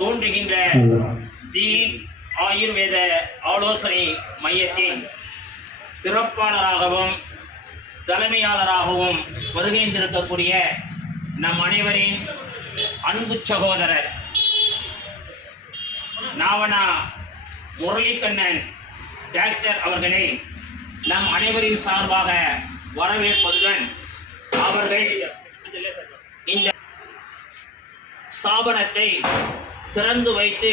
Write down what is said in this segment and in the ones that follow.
தோன்றுகின்ற தீன் ஆயுர்வேத ஆலோசனை மையத்தின் திறப்பாளராகவும் தலைமையாளராகவும் வருகைந்திருக்கக்கூடிய நம் அனைவரின் அன்பு சகோதரர் நாவனா முரளிக்கண்ணன் டாக்டர் அவர்களை நம் அனைவரின் சார்பாக வரவேற்பதுடன் அவர்கள் இந்த ஸ்தாபனத்தை திறந்து வைத்து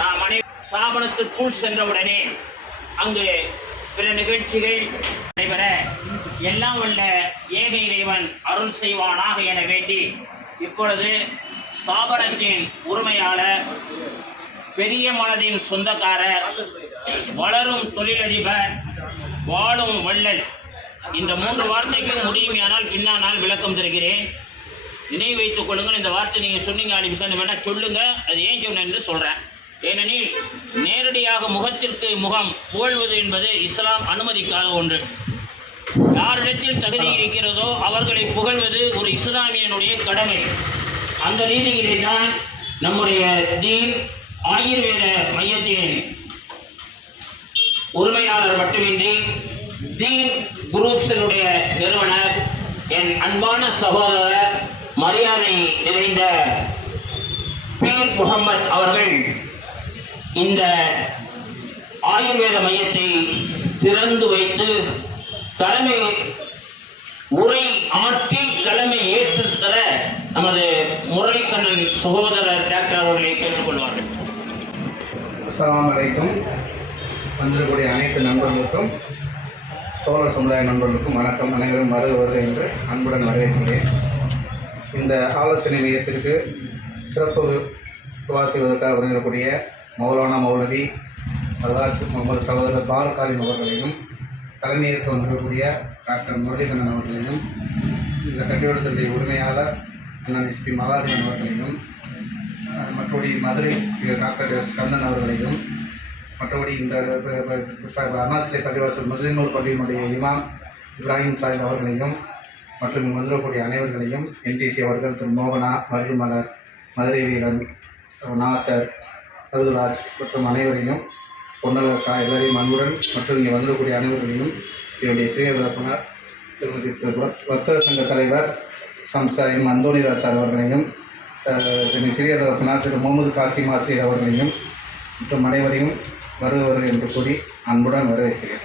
நாம் ஸ்தாபனத்திற்குள் சென்றவுடனே அங்கு பிற நிகழ்ச்சிகள் நடைபெற எல்லாம் வல்ல ஏக இறைவன் அருள் செய்வானாக என வேண்டி இப்பொழுது ஸ்தாபனத்தின் உரிமையாளர், பெரிய மனதின் சொந்தக்காரர், வளரும் தொழிலதிபர், வாழும் வள்ளல், இந்த 3 வார்த்தைக்கும் முடியுமையானால் பின்னால் விளக்கம் தருகிறேன். நினைவு வைத்துக் கொள்ளுங்கள். இந்த வார்த்தை நீங்கள் சொன்னீங்க ஆலிமிசான் வேணால் சொல்லுங்கள், அது ஏன் சொன்னேன்னு சொல்கிறேன். ஏனெனில் நேரடியாக முகத்திற்கு முகம் புகழ்வது என்பது இஸ்லாம் அனுமதிக்காத ஒன்று. யாரிடத்தில் தகுதி இருக்கிறதோ அவர்களை புகழ்வது ஒரு இஸ்லாமியனுடைய கடமை. அந்த ரீதியிலே தான் நம்முடைய தீன் ஆயுர்வேத மையத்தின் உரிமையாளர் மட்டுமின்றி தீன் குரூப்ஸினுடைய நிறுவனர், என் அன்பான சகோதரர், மரியாதை நிறைந்த பீர் முகமது அவர்கள் இந்த ஆயுர்வேத மையத்தை திறந்து வைத்து தலைமை உரை ஆற்றி தலைமை ஏற்று தர நமது முரளிக்கண்ணன் சகோதரர் டாக்டர் அவர்களை கேட்டுக்கொள்வார்கள். அஸ்ஸலாமு அலைக்கும். வந்திருக்கக்கூடிய அனைத்து நண்பர்களுக்கும், தோழர் சமுதாய நண்பர்களுக்கும் வணக்கம். அனைவரும் வருவது என்று அன்புடன் வரவேற்கிறேன். இந்த ஆலோசனை மையத்திற்கு சிறப்பு வாசிவதற்காக வந்திருக்கக்கூடிய மௌலானா மௌலவி அல்லாஹ் முகமது சகோதரர் பால்காலின் அவர்களையும், தலைமையேற்க வந்திருக்கக்கூடிய டாக்டர் முரளிகண்ணன் அவர்களையும், இந்த கட்டிடத்தினுடைய உரிமையாளர் அண்ணன் எஸ்பி மகாதேவன் அவர்களையும், மற்றபடி மதுரை டாக்டர் எஸ் கண்ணன் அவர்களையும், மற்றபடி இந்த அண்ணாசிலை பள்ளிவாசல் முஸ்லிம்நூர் பள்ளியினுடைய இமாம் இப்ராஹிம் சாஹிப் அவர்களையும் மற்றும் வந்திருக்கக்கூடிய அனைவர்களையும், என்டிசி அவர்கள், திரு மோகனா, மருதுமலர், மதுரை வீரன், நாசர், அருதுராஜ் மற்றும் அனைவரையும் பொன்னலக்கா எல்லாரையும் அன்புடன் மற்றும் இங்கே வந்திருக்கக்கூடிய அனைவர்களையும் என்னுடைய சிறிய தரப்பினர் திருமதி வர்த்தக சங்க தலைவர் சம்சாரியம் அந்தோனிராஜ் சார் அவர்களையும், என்னுடைய சிறிய தரப்பினர் திரு முகமது காசிம் ஆசிரியர் அவர்களையும் மற்றும் அனைவரையும் வருவது என்று கூறி அன்புடன் வரவேற்கிறேன்.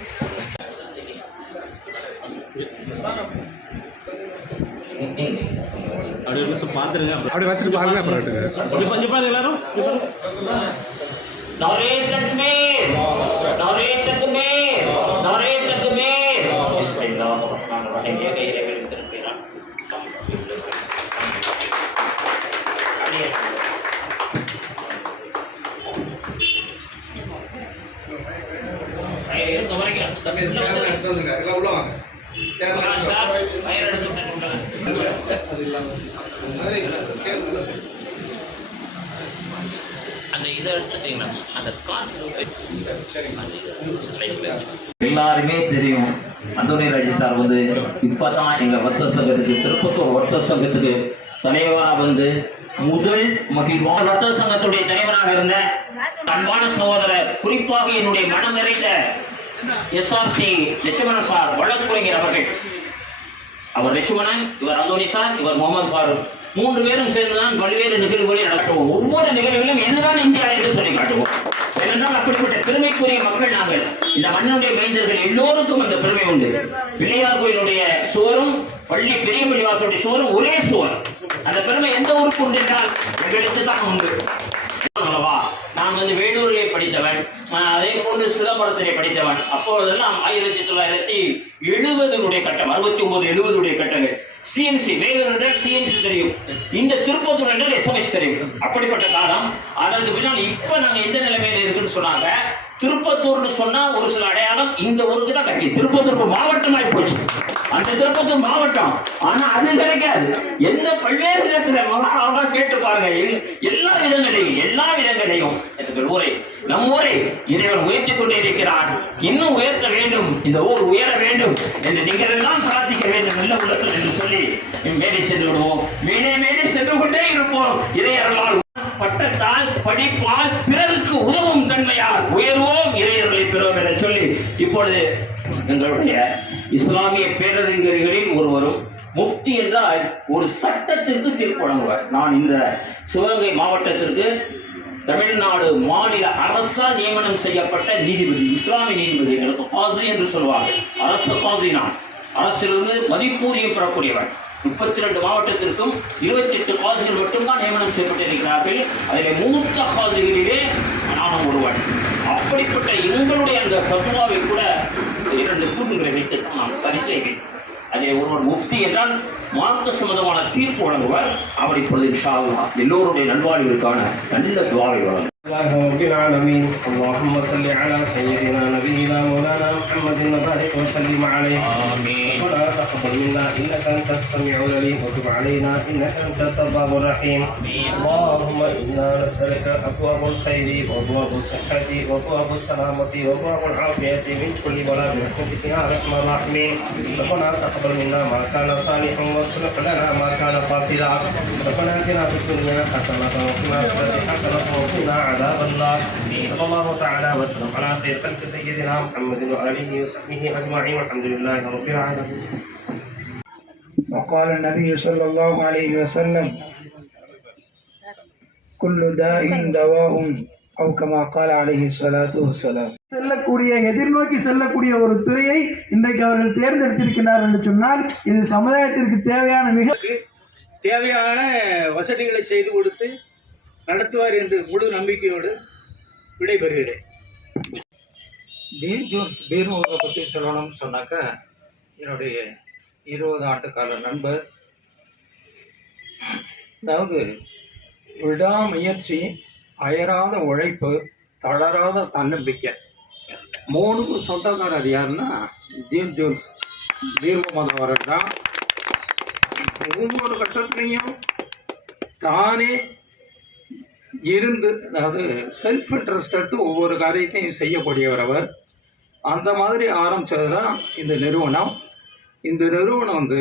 அப்படி வச்சுட்டு பாருங்க. அப்புறம் கொஞ்சம் பாருங்க எல்லாரும். நாரே தக்பீர், நாரே தக்பீர், நாரே தக்பீர். பிஸ்மில்லாஹிர் ரஹ்மானிர் ரஹீம். ஏக இறைவனின் திருப்பெயரால் எல்லாருமே தெரியும். அந்தோனிராஜ் சார் வந்து இப்பதான் எங்க வர்த்தக சங்கத்துக்கு, திருப்பத்தூர் வர்த்தக சங்கத்துக்கு தலைவராக வந்து முதல் மகிழ்வான வர்த்தக சங்கத்துடைய தலைவராக இருந்த அன்பான சகோதரர், குறிப்பாக என்னுடைய மனம் நிறைந்த எஸ்ஆர்சி லட்சுமணன் சார் வழக்குரைஞர் அவர்கள். அவர் லட்சுமணன், இவர் அந்தோனி சார், இவர் முகமது ஃபாரூக், 3 பேரும் சேர்ந்துதான் பல்வேறு நிகழ்வுகளை நடத்துவோம். ஒவ்வொரு நிகழ்விலும் இதுதான் இந்தியா என்று சொல்லி காட்டுவோம். ஏனென்றால் அப்படிப்பட்ட பெருமைக்குரிய மக்கள் நாங்கள். இந்த மண்ணுடைய மைந்தர்கள் எல்லோருக்கும் அந்த பெருமை உண்டு. பிள்ளையார் கோயிலுடைய சுவரும் பள்ளி பெரிய பள்ளிவாசலுடைய சுவரும் ஒரே சுவர். அந்த பெருமை எந்த ஊருக்கு உண்டு என்றால் எங்களுக்கு தான் உண்டு. நான் வந்து வேலூரிலே படித்தவன், அதே போன்று சிதம்பரத்திலே படித்தவன். அப்பொழுதெல்லாம் 1970 கட்டம், 69 70 கட்டங்கள். சிஎம்சி வேலூர் சிஎம்சி தெரியும், இந்த திருப்பத்தூர் எஸ்எம்எஸ் தெரியும். அப்படிப்பட்ட காலம். அதற்கு பின்னால் இப்ப நாங்க எந்த நிலைமையில இருக்குன்னு சொன்னாங்க. திருப்பத்தூர்னு சொன்னா ஒரு சில அடையாளம் இந்த ஊருக்கு தான் கட்டி திருப்பத்தூர் மாவட்டமாய் போச்சு. அந்த திருப்பத்தூர் மாவட்டம், ஆனா அது கிடைக்காது. எந்த பல்வேறு விதத்துல கேட்டு பாருங்க. எல்லா விதங்களையும் ஊரை நம் ஊரை இறைவன் உயர்த்தி கொண்டே இருக்கிறான். இன்னும் உயர்த்த வேண்டும், இந்த ஊர் உயர வேண்டும் என்று நீங்கள் எல்லாம் பிரார்த்திக்க வேண்டும் நல்ல உள்ளத்தில் என்று சொல்லி மேலே சென்று விடுவோம். மேலே சென்று கொண்டே இருப்போம். இறை அருளால் படிப்பால் பிறருக்கு உதவும் தன்மையால் உயர்வோம், இறையர்களை பெறுவோம் என சொல்லி இப்பொழுது எங்களுடைய இஸ்லாமிய பேரறிஞர்களில் ஒருவரும் முஃப்தி என்றால் ஒரு சட்டத்திற்கு தீர்ப்பு வழங்குவார். நான் இந்த சிவகங்கை மாவட்டத்திற்கு தமிழ்நாடு மாநில அரசால் நியமனம் செய்யப்பட்ட நீதிபதி, இஸ்லாமிய நீதிபதி, எனக்கு காசி என்று சொல்வார்கள். அரசு காசி, நான் அரசிலிருந்து மதிப்பூதியம் பெறக்கூடியவர். 32 மாவட்டத்திற்கும் 28 காசிகள் மட்டும்தான் நியமனம் செய்யப்பட்டிருக்கிறார்கள். அதில் மூத்த காசிகளிலே நானும் ஒருவன். அப்படிப்பட்ட எங்களுடைய அந்த தத்துவாவை கூட 2 தூண்களை வைத்து நான் சரி செய்வேன். அதே ஒருவர் முஃப்தி என்றால் மார்க்க சம்பந்தமான தீர்ப்பு வழங்குவார். அவர் இப்பொழுது இன்ஷா அல்லாஹ் எல்லோருடைய நல்வாழ்விற்கான நல்ல துஆவை வழங்குவார். رب العالمين اللهم صل على سيدنا نبينا مولانا محمد وبارك وسلم عليه آمين. ربنا تقبل منا انك انت السميع العليم وتب علينا انك انت التواب الرحيم. اللهم انا نسالك ابواب الخير وابواب الصحه وابواب السلامه وابواب العافيه من كل بلاء برحمتك يا ارحم الراحمين. ربنا تقبل منا ما كان صالحا واصلح لنا ما كان فاسدا. ربنا اتنا في الدنيا حسنه وفي الاخره حسنه وقنا عذاب النار. صلى الله تعالى وسلم على خير خلق سيدنا محمد وآله وصحبه أجمعين والحمد لله رب العالمين. وقال النبي صلى الله عليه وسلم كل داء دواء أو كما قال عليه الصلاة والسلام. செல்லக்கூடிய எதிர்நோக்கி செல்லக்கூடிய ஒரு துறையை இன்றைக்கு அவர்கள் தேர்ந்தெடுத்திருக்கிறார் என்று சொன்னால் இது சமுதாயத்திற்கு தேவையான வசதிகளை செய்து கொடுத்து நடத்துவார் என்று முழு நம்பிக்கையோடு விடைபெறுகிறேன். டீன் ஜோன்ஸ் பீர்முகத்தை பற்றி சொல்லணும்னு சொன்னாக்க, என்னுடைய 20 ஆண்டு கால நண்பர். அதாவது விடாமுயற்சி, அயராத உழைப்பு, தளராத தன்னம்பிக்கை, 3க்கும் சொந்தக்காரர் யாருன்னா டீன் ஜோன்ஸ் பீர்முகமது அவர்கள் தான். ஒவ்வொரு கட்டத்துலையும் தானே இருந்து, அதாவது செல்ஃப் இன்ட்ரெஸ்ட் எடுத்து ஒவ்வொரு காரியத்தையும் செய்யக்கூடியவர் அவர். அந்த மாதிரி ஆரம்பித்தது தான் இந்த நிறுவனம். இந்த நிறுவனம் வந்து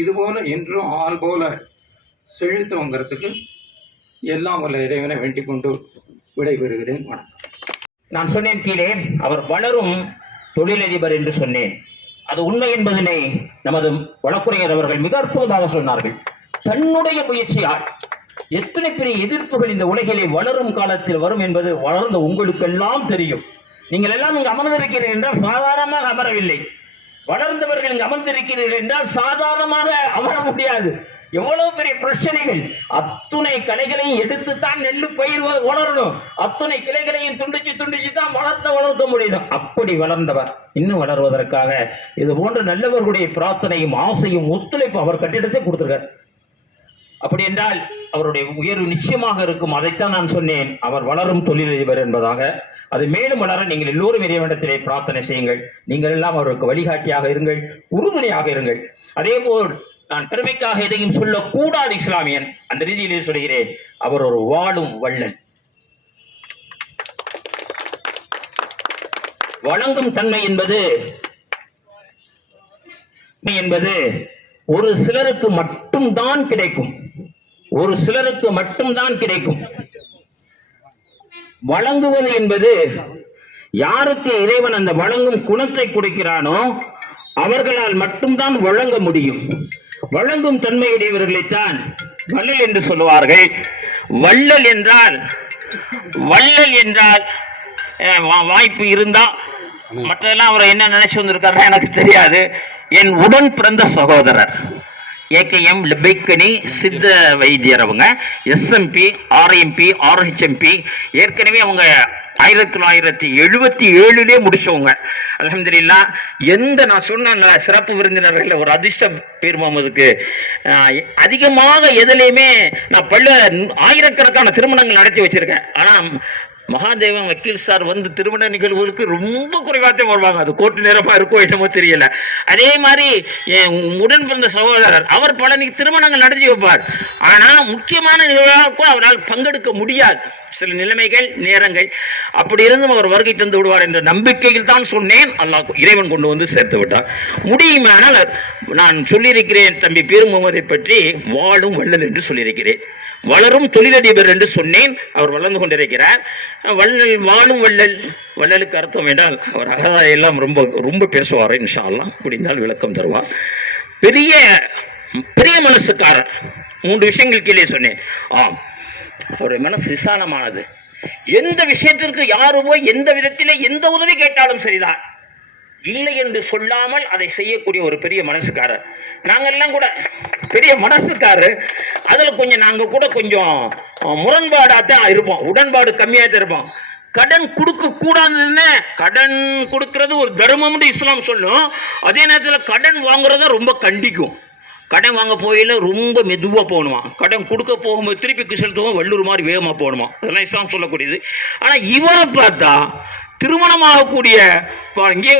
இதுபோல் என்றும் ஆள் போல செழித்துவங்கிறதுக்கு எல்லாம் வல்ல இறைவனை வேண்டிக் கொண்டு விடைபெறுகிறேன். வணக்கம். நான் சொன்னேன் கீழே, அவர் வளரும் தொழிலதிபர் என்று சொன்னேன். அது உண்மை என்பதனை நமது வழக்குரையர் அவர்கள் மிக அற்புதமாக சொன்னார்கள். தன்னுடைய முயற்சியால் எத்தனை பெரிய எதிர்ப்புகள் இந்த உலகிலே வளரும் காலத்தில் வரும் என்பது வளர்ந்த உங்களுக்கெல்லாம் தெரியும். நீங்கள் எல்லாம் இங்கு அமர்ந்திருக்கிறீர்கள் என்றால் சாதாரணமாக அமரவில்லை. வளர்ந்தவர்கள் இங்கு அமர்ந்திருக்கிறீர்கள் என்றால் சாதாரணமாக அமர முடியாது. எவ்வளவு பெரிய பிரச்சனைகள்! அத்துணை கலைகளையும் எடுத்துத்தான் நெல்லு பயிர் வளரணும். அத்துணை கிளைகளையும் துண்டிச்சு தான் வளர்க்க முடியும். அப்படி வளர்ந்தவர் இன்னும் வளர்வதற்காக இது போன்ற நல்லவர்களுடைய பிரார்த்தனையும் ஆசையும் ஒத்துழைப்பு அவர் கட்டிடத்தை கொடுத்திருக்கார். அப்படி என்றால் அவருடைய உயர்வு நிச்சயமாக இருக்கும். அதைத்தான் நான் சொன்னேன், அவர் வளரும் தொழிலதிபர் என்பதாக. அது மேலும் வளர நீங்கள் எல்லோரும் இறைவனிடத்திலே பிரார்த்தனை செய்யுங்கள். நீங்கள் எல்லாம் அவருக்கு வழிகாட்டியாக இருங்கள், உறுதுணையாக இருங்கள். அதே போல் நான் பெருமைக்காக எதையும் சொல்லக்கூடாது இஸ்லாமியன், அந்த ரீதியிலே சொல்கிறேன். அவர் ஒரு வாழும் வள்ளல். வழங்கும் தன்மை என்பது ஒரு சிலருக்கு மட்டும்தான் கிடைக்கும். ஒரு சிலருக்கு மட்டும்தான் கிடைக்கும். வழங்குவது என்பது யாருக்கு இறைவன் அந்த வழங்கும் குணத்தை கொடுக்கிறானோ அவர்களால் மட்டும்தான் வழங்க முடியும். வழங்கும் தன்மையுடையவர்களைத்தான் வள்ளல் என்று சொல்லுவார்கள். வள்ளல் என்றால் வாய்ப்பு இருந்தா மற்றெல்லாம் அவர் என்ன நினைச்சு வந்திருக்காரு எனக்கு தெரியாது. என் உடன் பிறந்த சகோதரர் ஏகேஎம் லெபைக்கனி சித்த வைத்தியர், அவங்க எஸ்எம்பி, ஆர்எம்பி, ஆர்ஹெச்எம்பி, ஏற்கனவே அவங்க 1977 முடிச்சவங்க. அல்ஹம்துலில்லாஹ். நான் சொன்ன சிறப்பு விருந்தினர்கள் ஒரு அதிர்ஷ்டம் பேர் முகமதுக்கு அதிகமாக எதுலையுமே நான் ஆயிரக்கணக்கான திருமணங்கள் நடத்தி வச்சிருக்கேன். ஆனால் மகாதேவன் வக்கீல் சார் வந்து திருமண நிகழ்வுகளுக்கு ரொம்ப குறைவாக வருவாங்க. அது கோர்ட்டு நேரமாக இருக்கோ என்னமோ தெரியல. அதே மாதிரி என் உடன் பிறந்த சகோதரர் அவர் பல திருமணங்கள் நடத்தி வைப்பார். ஆனால் முக்கியமான நிகழ்வாக கூட அவரால் பங்கெடுக்க முடியாது, சில நிலைமைகள், நேரங்கள். அப்படி இருந்தும் அவர் வருகை தந்து விடுவார் என்ற நம்பிக்கையில் தான் சொன்னேன். அல்லாஹ் இறைவன் கொண்டு வந்து சேர்த்து விட்டார். முடியுமானால் நான் சொல்லியிருக்கிறேன் தம்பி பீர் முகமதை பற்றி வாழும் வள்ளல் என்று சொல்லியிருக்கிறேன். வளரும் தொழிலதிபர் என்று சொன்னேன். அவர் வளர்ந்து கொண்டிருக்கிறார். வள்ளல் வாழும் வள்ளல். வள்ளலுக்கு அர்த்தம் என்றால் அவர் எல்லாம் ரொம்ப ரொம்ப பேசுவார். இன்ஷா அல்லாஹ் முடிந்தால் விளக்கம் தருவார். பெரிய பெரிய மனசுக்காரர். 3 விஷயங்கள் கீழே சொன்னேன். அவருடைய மனசு விசாலமானது. எந்த விஷயத்திற்கு யாரு போய் எந்த விதத்திலே எந்த உதவி கேட்டாலும் சரிதான், இல்லை என்று சொல்லாமல் அதை செய்யக்கூடிய ஒரு பெரிய மனசுக்காரர். நாங்கெல்லாம் கூட பெரிய மனசுக்காரர். அதில் கொஞ்சம் நாங்கள் கூட கொஞ்சம் முரண்பாடாக தான் இருப்போம், உடன்பாடு கம்மியாக தான் இருப்போம். கடன் கொடுக்க கூடாதுன்னு, கடன் கொடுக்கறது ஒரு தர்மம்னு இஸ்லாம் சொல்லும். அதே நேரத்தில் கடன் வாங்குறத ரொம்ப கண்டிக்கும். கடன் வாங்க போயில ரொம்ப மெதுவாக போகணுமா, கடன் கொடுக்க போகும்போது திருப்பி செலுத்துவோம் வள்ளூர் மாதிரி வேகமாக போகணுமா, அதெல்லாம் இஸ்லாம் சொல்லக்கூடியது. ஆனால் இவரை பார்த்தா திருமணமாகக்கூடிய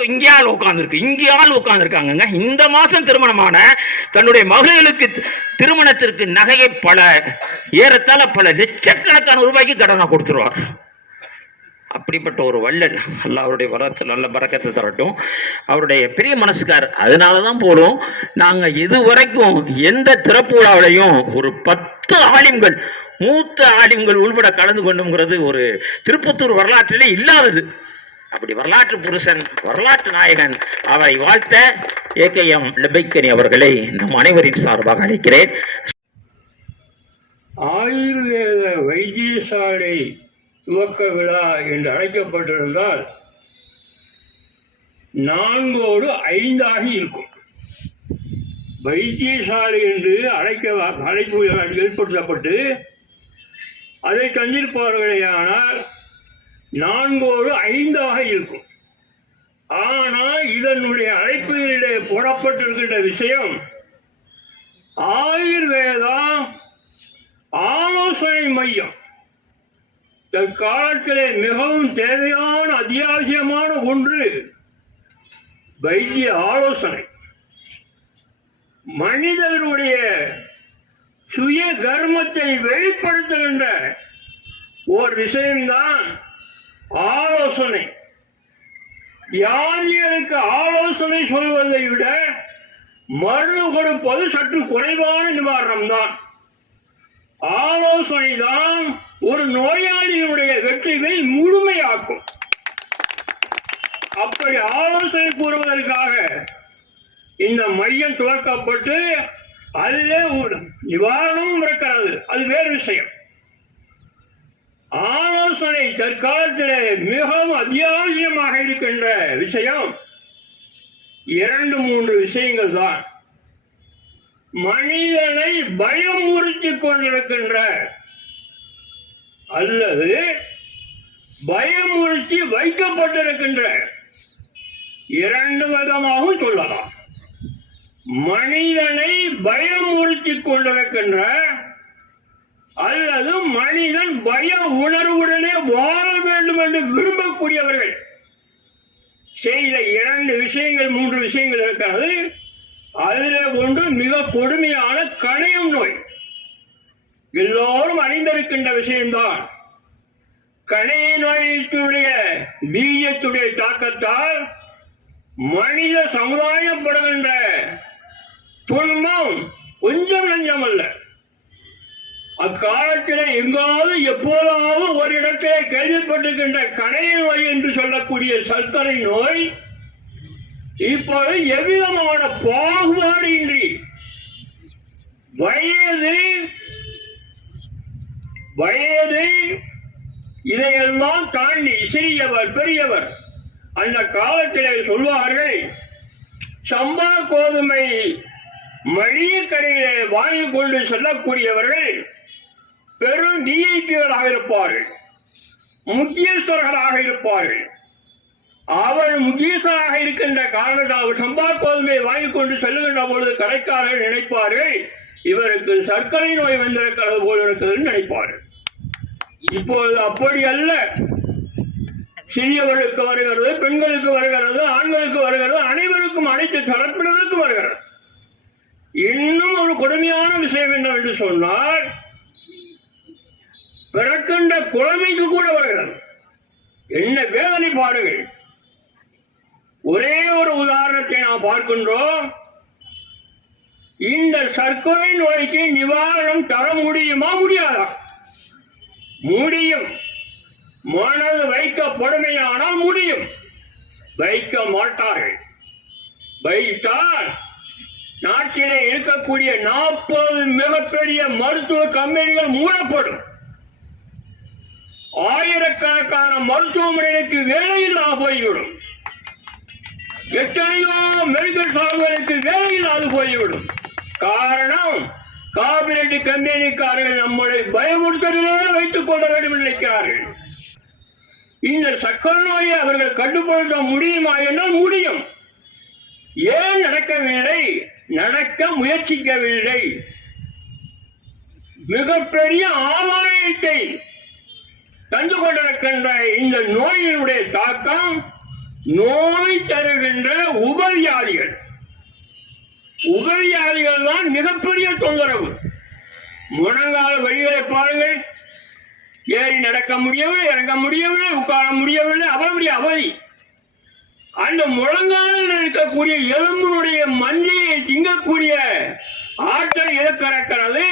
இங்கே ஆள் உட்காந்துருக்கு, இங்கே ஆள் உட்காந்துருக்காங்க. இந்த மாதம் திருமணமான தன்னுடைய மகளுக்கு திருமணத்திற்கு நகையை ஏறத்தாழ பல லட்சக்கணக்கான ரூபாய்க்கு கடனாக கொடுத்துருவார். அப்படிப்பட்ட ஒரு வள்ளல். அல்லாஹ் அவருடைய வரத்து நல்ல பரக்கத்தை தரட்டும். அவருடைய பெரிய மனசுக்கார். அதனால தான் போகிறோம். நாங்கள் இதுவரைக்கும் எந்த திறப்பு விழாவிலையும் ஒரு 10 ஆலிம்கள், மூத்த ஆலிம்கள் உள்பட கலந்து கொண்டுங்கிறது ஒரு திருப்பத்தூர் வரலாற்றிலே இல்லாதது. அப்படி வரலாற்று புருஷன், வரலாற்று நாயகன், அவரை வாழ்த்த ஏகேஎம் லெபைக்கனி அவர்களை நம் அனைவரின் சார்பாக அழைக்கிறேன். ஆயுர்வேத வைத்தியசாலை துவக்க விழா என்று அழைக்கப்பட்டிருந்தால் 4 5 இருக்கும். வைத்தியசாலை என்று அழைப்பு ஏற்படுத்தப்பட்டு அதை கண்டிருப்பார்களேயானால் 4 5 இருக்கும். ஆனால் இதனுடைய அழைப்பிலே போடப்பட்டிருக்கின்ற விஷயம் ஆயுர்வேதா ஆலோசனை மையம். தற்காலத்திலே மிகவும் தேவையான அத்தியாவசியமான ஒன்று வைத்திய ஆலோசனை. மனிதனுடைய சுய கர்மத்தை வெளிப்படுத்துகின்ற ஒரு விஷயம்தான் ஆலோசனை. வியாதிகளுக்கு ஆலோசனை சொல்வதை விட மருந்து கொடுப்பது சற்று குறைவான நிவாரணம் தான். ஆலோசனை தான் ஒரு நோயாளியினுடைய வெற்றியை முழுமையாக்கும். அப்படி ஆலோசனை கூறுவதற்காக இந்த மையம் துவக்கப்பட்டு அதிலே ஒரு நிவாரணமும் இருக்கிறது. அது வேறு விஷயம். ஆலோசனை தற்காலத்தில் மிகவும் அத்தியாவசியமாக இருக்கின்ற விஷயம் 2 3 விஷயங்கள் தான். மனிதனை பயமுறுத்தி கொண்டிருக்கின்ற அல்லது பயமுறுத்தி வைக்கப்பட்டிருக்கின்ற 2 விதமாகவும் சொல்லலாம். மனிதனை பயமுறுத்தி கொண்டிருக்கின்ற அல்லது மனிதன் பய உணர்வுடனே வாழ வேண்டும் என்று விரும்பக்கூடியவர்கள் செய்த 2 விஷயங்கள் 3 விஷயங்கள் இருக்கிறது. அதில் ஒன்று மிக கொடுமையான கணையம் நோய். எல்லோரும் அறிந்திருக்கின்ற விஷயம்தான். கணைய நோயுடைய பீஜத்துடைய தாக்கத்தால் மனித சமுதாயம் படுகின்ற துன்பம் கொஞ்சம் நஞ்சம் அல்ல. அக்காலத்தில் எங்காவது எப்போதாவது ஒரு இடத்திலே கேள்விப்பட்டிருக்கின்ற கணைய நோய் என்று சொல்லக்கூடிய சர்க்கரை நோய் இப்போது எவ்விதமான பாகுபாடு இன்றி வயது இதையெல்லாம் தாண்டி சிறியவர் பெரியவர் அந்த காலத்திலே சொல்வார்கள், சம்பா கோதுமை மளிகை கடையிலே வாங்கி கொண்டு செல்லக்கூடியவர்கள் பெரும் டிஐபிகளாக இருப்பார்கள், முக்கியஸ்தர்களாக இருப்பார்கள். அவர் முக்கியஸ்தராக இருக்கின்ற காரணத்தால் சம்பா கோதுமையை வாங்கி கொண்டு செல்லுகின்ற பொழுது கடைக்காரர்கள் நினைப்பார்கள், இவருக்கு சர்க்கரை நோய் வந்திருக்கிறது போல இருக்கிறது நினைப்பார்கள். இப்போது அப்படி அல்ல. சிறியவர்களுக்கு வருகிறது, பெண்களுக்கு வருகிறது, ஆண்களுக்கு வருகிறது, அனைவருக்கும் அனைத்து தரப்பினருக்கும் வருகிறது. இன்னும் ஒரு கொடுமையான விஷயம் என்னவென்று சொன்னால், பிறக்கின்ற குழந்தைக்கு கூட வருகிறது. என்ன வேதனை பாருங்கள். ஒரே ஒரு உதாரணத்தை நாம் பார்க்கின்றோம். இந்த சர்க்கரை நோய்க்கு நிவாரணம் தர முடியுமா முடியாதா? முடியும். மனது வைக்கப்படுமையானால் முடியும். வைக்க மாட்டார்கள். வைத்தால் நாட்டிலே இருக்கக்கூடிய 40 மிகப்பெரிய மருத்துவ கம்பெனிகள் மூடப்படும். ஆயிரக்கணக்கான மருத்துவமனைகளுக்கு வேலையில்லா போய்விடும். எத்தனையோ மெடிக்கல் ஷாப்களுக்கு வேலையில்லாது போய்விடும். காரணம், காபிரெட் கம்பெனிக்காரர்கள் நம்மளை பயமுறுத்தலே வைத்துக் கொள்ள வேண்டும் என்று நினைக்கிறார்கள். இந்த சர்க்கரை நோயை அவர்கள் கட்டுப்படுத்த முடியுமா என்றால் முடியும். ஏன் நடக்கவில்லை? நடக்க முயற்சிக்கவில்லை. மிகப்பெரிய ஆதாயத்தை தந்து கொண்டிருக்கின்ற இந்த நோயினுடைய தாக்கம், நோய் தருகின்ற உபவியாதிகள் தான் மிகப்பெரிய தொந்தரவு. முழங்கால வழிகளை பாருங்கள். ஏறி நடக்க முடியவில்லை, இறங்க முடியவில்லை, உட்கார முடியவில்லை, அவருடைய அவதி. அந்த முழங்காலில் இருக்கக்கூடிய எலும்பினுடைய மஞ்சையை திங்கக்கூடிய ஆற்றல் இழக்கிறது.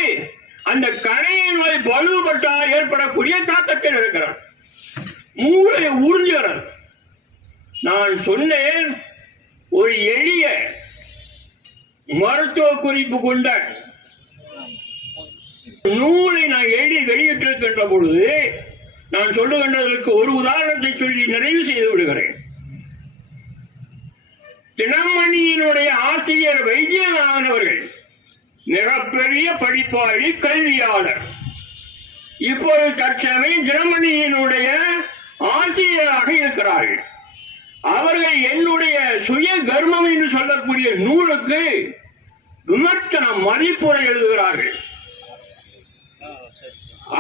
அந்த கணையின் நோய் வலுப்பட்டால் ஏற்படக்கூடிய தாக்கத்தில் இருக்கிறார். மூளை உறிஞ்சுகிறது. நான் சொன்னேன், ஒரு எளிய மருத்துவ குறிப்பு கொண்ட நூலை நான் எழுதி வெளியிட்டிருக்கின்ற பொழுது நான் சொல்லுகின்றதற்கு ஒரு உதாரணத்தை சொல்லி நிறைவு செய்து விடுகிறேன். தினமணியினுடைய ஆசிரியர் வைத்தியநாதன் அவர்கள் மிகப்பெரிய படிப்பாளி, கல்வியாளர். இப்போது தற்சமயம் தினமணியினுடைய ஆசிரியராக இருக்கிறார்கள். அவர்கள் என்னுடைய சுய கர்மம் என்று சொல்லக்கூடிய நூலுக்கு விமர்சன மதிப்புரை எழுதுகிறார்கள்.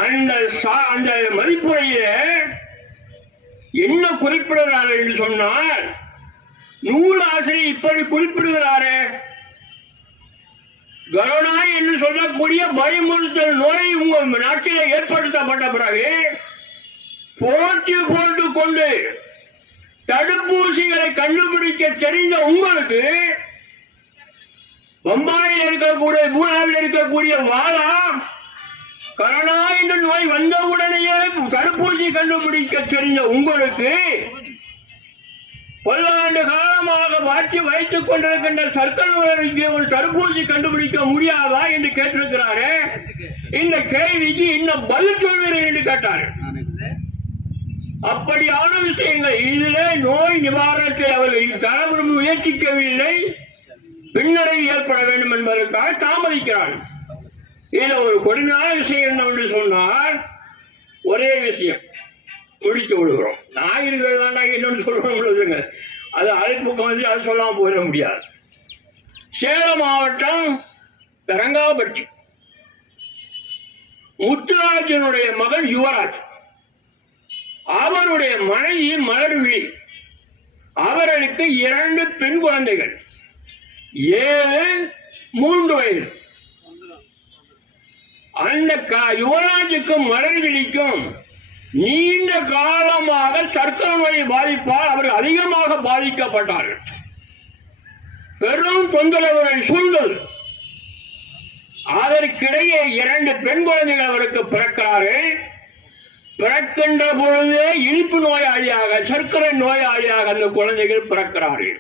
அந்த மதிப்புரையில என்ன குறிப்பிடுகிறார்கள் என்று சொன்னால், நூலாசிரியர் இப்படி குறிப்பிடுகிறாரே, கரோனா என்று சொல்லக்கூடிய பயமுறுத்தல் நோய் உங்கள் நாட்டில் ஏற்படுத்தப்பட்ட பிறகு போட்டு கொண்டு தடுப்பூசிகளை கண்டுபிடிக்க தெரிந்த உங்களுக்கு, பம்பாயில் இருக்கக்கூடிய, பூனாவில் இருக்கக்கூடிய வாழா கரோனா என்ற நோய் வந்தவுடனேயே தடுப்பூசி கண்டுபிடிக்க தெரிந்த உங்களுக்கு, பல்லாண்டு காலமாக மாற்றி வைத்துக் கொண்டிருக்கின்ற சர்க்கரை நோய்க்கு ஒரு தடுப்பூசி கண்டுபிடிக்க முடியாதா என்று கேட்டிருக்கிறாரே. இந்த கேள்விக்கு இன்னும் பதில் சொல்வீர்கள் என்று கேட்டார். அப்படியான விஷயங்கள் இதில் நோய் நிவாரணத்தை அவர்கள் தர முயற்சிக்கவில்லை. பின்னடைவு ஏற்பட வேண்டும் என்பதற்காக தாமதிக்கிறார்கள். இதில் ஒரு கொடுமையான விஷயம் என்னவென்று சொன்னால், ஒரே விஷயம் முடிச்சு விடுகிறோம். ஞாயிறுகள் தான் என்னன்னு சொல்லுங்க. அது அழைப்புக்கு வந்து அது சொல்லாமல் போயிட முடியாது. சேலம் மாவட்டம் தரங்காப்பட்டி முத்துராஜனுடைய மகன் யுவராஜ், அவருடைய மனைவி மலர்விழி, அவர்களுக்கு 2 பெண் குழந்தைகள், 7, 3 வயது. அந்த யுவராஜுக்கும் மலர்விழிக்கும் நீண்ட காலமாக சர்க்கரை நோய் பாதிப்பால் அவர்கள் அதிகமாக பாதிக்கப்பட்டார்கள். பெரும் தொந்தரவுகள் சூழ்ந்தது. அதற்கிடையே 2 பெண் குழந்தைகள் அவருக்கு பிறக்கிறார்கள். பிறக்கின்ற பொழுதே இனிப்பு நோயாளியாக, சர்க்கரை நோயாளியாக அந்த குழந்தைகள் பிறக்கிறார்கள்.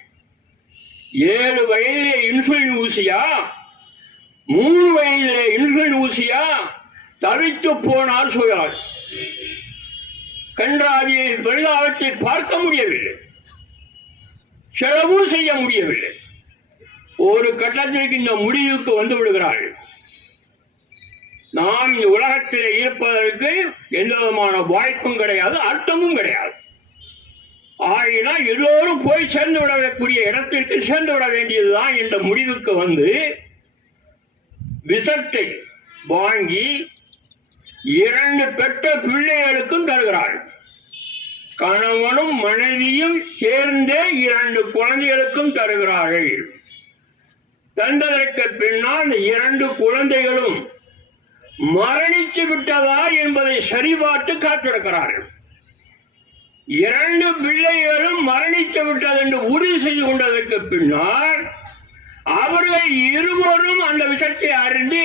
7 வயதிலே இன்சுலின் ஊசியா, 3 வயதிலே இன்சுலின் ஊசியா, தவித்து போனார் சுயார். கன்றாவியை வெளியாவற்றை பார்க்க முடியவில்லை, செலவு செய்ய முடியவில்லை. ஒரு கட்டத்திற்கு இந்த முடிவுக்கு வந்து விடுகிறார்கள், நாம் இந்த உலகத்தில் இருப்பதற்கு எந்த விதமான வாய்ப்பும் கிடையாது, அர்த்தமும் கிடையாது. ஆகினால் எல்லோரும் போய் சேர்ந்து விடக்கூடிய இடத்திற்கு சேர்ந்து விட வேண்டியதுதான் என்ற முடிவுக்கு வந்து விஷத்தை வாங்கி 2 பெற்ற பிள்ளைகளுக்கும் தருகிறார்கள். கணவனும் மனைவியும் சேர்ந்தே 2 குழந்தைகளுக்கும் தருகிறார்கள். தந்ததற்கு பின்னால் 2 குழந்தைகளும் மரணித்து விட்டதா என்பதை சரிபார்த்து காத்திருக்கிறார்கள். 2 பிள்ளைகளும் மரணித்து விட்டது என்று உறுதி செய்து கொண்டதற்கு பின்னால் அவர்கள் இருவரும் அந்த விஷத்தை அறிந்து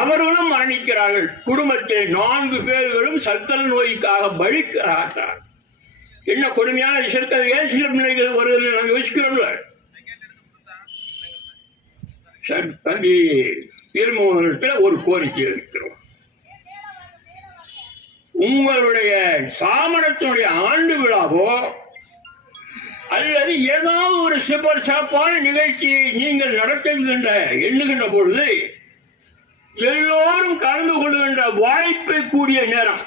அவர்களும் மரணிக்கிறார்கள். குடும்பத்தில் 4 பேர்களும் சர்க்கரை நோய்க்காக பலிக்கிறார்கள். என்ன கொடுமையான விஷயத்தை ஏன் சில பிள்ளைகள் வருவதில் நாங்கள் யோசிக்கிறோம்ல. தம்பி திருமணத்தில் ஒரு கோரிக்கை இருக்கிறோம். உங்களுடைய சாமரத்தினுடைய ஆண்டு விழாவோ அல்லது ஏதாவது ஒரு சிறப்பான நிகழ்ச்சியை நீங்கள் நடத்துகின்ற எண்ணுகின்ற பொழுது எல்லோரும் கலந்து கொள்கின்ற வாய்ப்பை கூடிய நேரம்.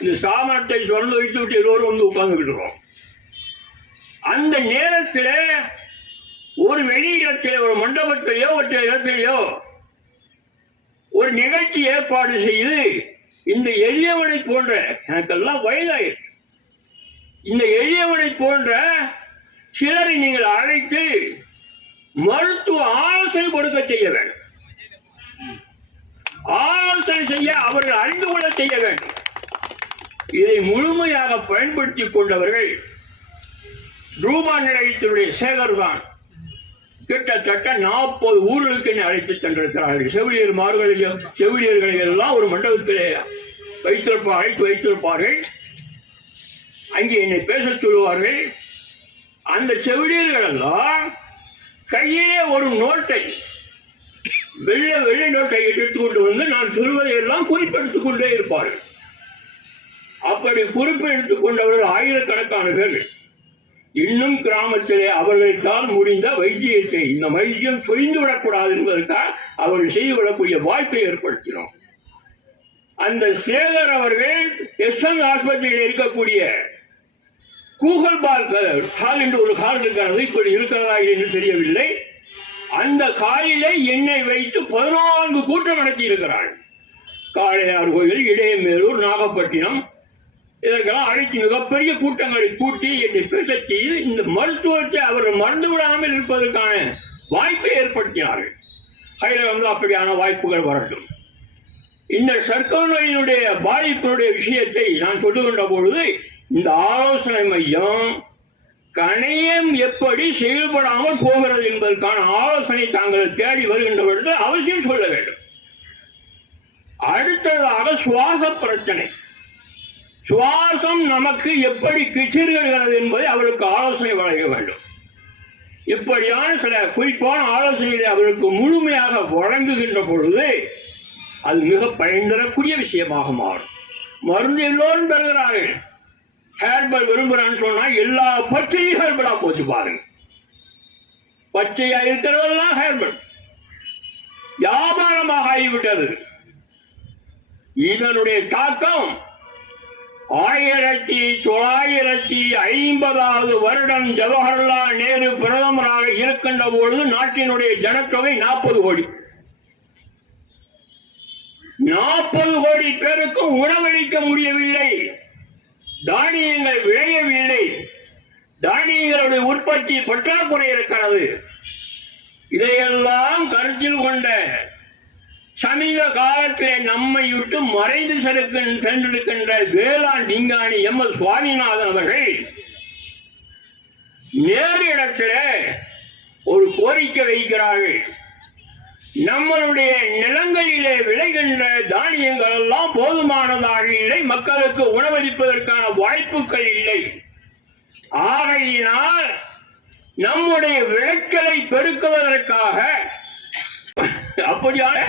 இந்த சாமரத்தை தொடர்ந்து வைத்து விட்டு எல்லோரும் வந்து உட்கார்ந்துக்கிட்டுருவோம். அந்த நேரத்தில் ஒரு வெளியிடத்தில் ஒரு மண்டபத்திலேயோ ஒரு இடத்திலேயோ ஒரு நிகழ்ச்சி ஏற்பாடு செய்து இந்த எளியவனை போன்ற, எனக்கெல்லாம் வயதாயிருக்கு, இந்த எளியவனை போன்ற சிலரை நீங்கள் அழைத்து மருத்துவ ஆலோசனை கொடுக்க செய்ய வேண்டும். ஆலோசனை செய்ய அவர்கள் அறிந்து கொள்ள செய்ய வேண்டும். இதை முழுமையாக பயன்படுத்திக் கொண்டவர்கள் ரூபா நிலையத்தினுடைய சேகர் தான். கிட்டத்தட்ட 40 ஊர்களுக்கு என்னை அழைத்து சென்றிருக்கிறார்கள். செவிலியர்களை எல்லாம் ஒரு மண்டபத்திலே அழைத்து வைத்திருப்பார்கள். அங்கே என்னை பேச சொல்லுவார்கள். அந்த செவிலியர்கள் எல்லாம் கையிலே ஒரு நோட்டை, வெள்ளை நோட்டை எடுத்துக்கொண்டு வந்து நான் சொல்வதை எல்லாம் குறிப்பெடுத்துக் கொண்டே இருப்பார்கள். அப்படி குறிப்பெடுத்துக் கொண்டவர்கள் ஆயிரக்கணக்கான பேர்கள். இன்னும் கிராமத்திலே அவர்களுக்கால் முடிந்த வைத்தியத்தை, இந்த வைத்தியம் தொய்ந்து விடக்கூடாது என்பதற்காக அவர்கள் செய்துவிடக்கூடிய வாய்ப்பை ஏற்படுத்தினோம். அந்த சேகர் அவர்கள் எஸ்என் ஆஸ்பத்திரியில் இருக்கக்கூடிய கூகுள் ஹால் என்று ஒரு ஹால் இருக்கிறது. இப்படி இருக்கிறதா என்று தெரியவில்லை. அந்த ஹாலிலே என்னை வைத்து 14 கூட்டம் நடத்தி இருக்கிறார்கள். காளையார் கோயில், இடையமேலூர், நாகப்பட்டினம், இதற்கெல்லாம் அழைத்து மிகப்பெரிய கூட்டங்களை கூட்டி என்னை பேச செய்து இந்த மருத்துவத்தை அவர்கள் மறந்து விடாமல் இருப்பதற்கான வாய்ப்பை ஏற்படுத்தினார்கள். கையில் அப்படியான வாய்ப்புகள் வரட்டும். இந்த சர்க்கரை நோயினுடைய பாதிப்பினுடைய விஷயத்தை நான் சொல்லுகின்ற பொழுது இந்த ஆலோசனை மையம் கணையம் எப்படி செயல்படாமல் போகிறது என்பதற்கான ஆலோசனை தாங்கள் தேடி வருகின்றவர்கள் அவசியம் சொல்ல வேண்டும். அடுத்ததாக சுவாச பிரச்சனை. சுவாசம் நமக்கு எப்படி கிச்சிறுகிறது என்பதை அவருக்கு ஆலோசனை வழங்க வேண்டும். இப்படியான சில குறிப்பான ஆலோசனைகளை அவருக்கு முழுமையாக வழங்குகின்ற பொழுது அது மிக பயன் தரக்கூடிய விஷயமாக மாறும். மருந்து எல்லோரும் தருகிறார்கள். ஹேர்பல் விரும்புகிறான்னு சொன்னா எல்லா பச்சையும் ஹேர்பலா போச்சு பாருங்க. பச்சையா இருக்கிறதெல்லாம் ஹேர்பல் வியாபாரமாக ஆகிவிட்டது. இதனுடைய தாக்கம் 1950 வருடம் ஜவஹர்லால் நேரு பிரதமராக இருக்கின்ற பொழுது நாட்டினுடைய ஜனத்தொகை 40 கோடி. 40 கோடி பேருக்கும் உணவளிக்க முடியவில்லை. தானியங்கள் விளையவில்லை. தானியங்களுடைய உற்பத்தி பற்றாக்குறை இருக்கிறது. இதையெல்லாம் கருத்தில் கொண்ட சமீப காலத்திலே நம்மை விட்டு மறைந்து சென்றிருக்கின்ற வேளாண் விஞ்ஞானி எம்.எஸ். சுவாமிநாதன் அவர்கள் நேரு இடத்திலே ஒரு கோரிக்கை வைக்கிறார்கள். நம்மளுடைய நிலங்களிலே விளைகின்ற தானியங்கள் எல்லாம் போதுமானதாக இல்லை, மக்களுக்கு உணவளிப்பதற்கான வாய்ப்புகள் இல்லை. ஆகையினால் நம்முடைய விளைச்சலை பெருக்குவதற்காக அப்படியான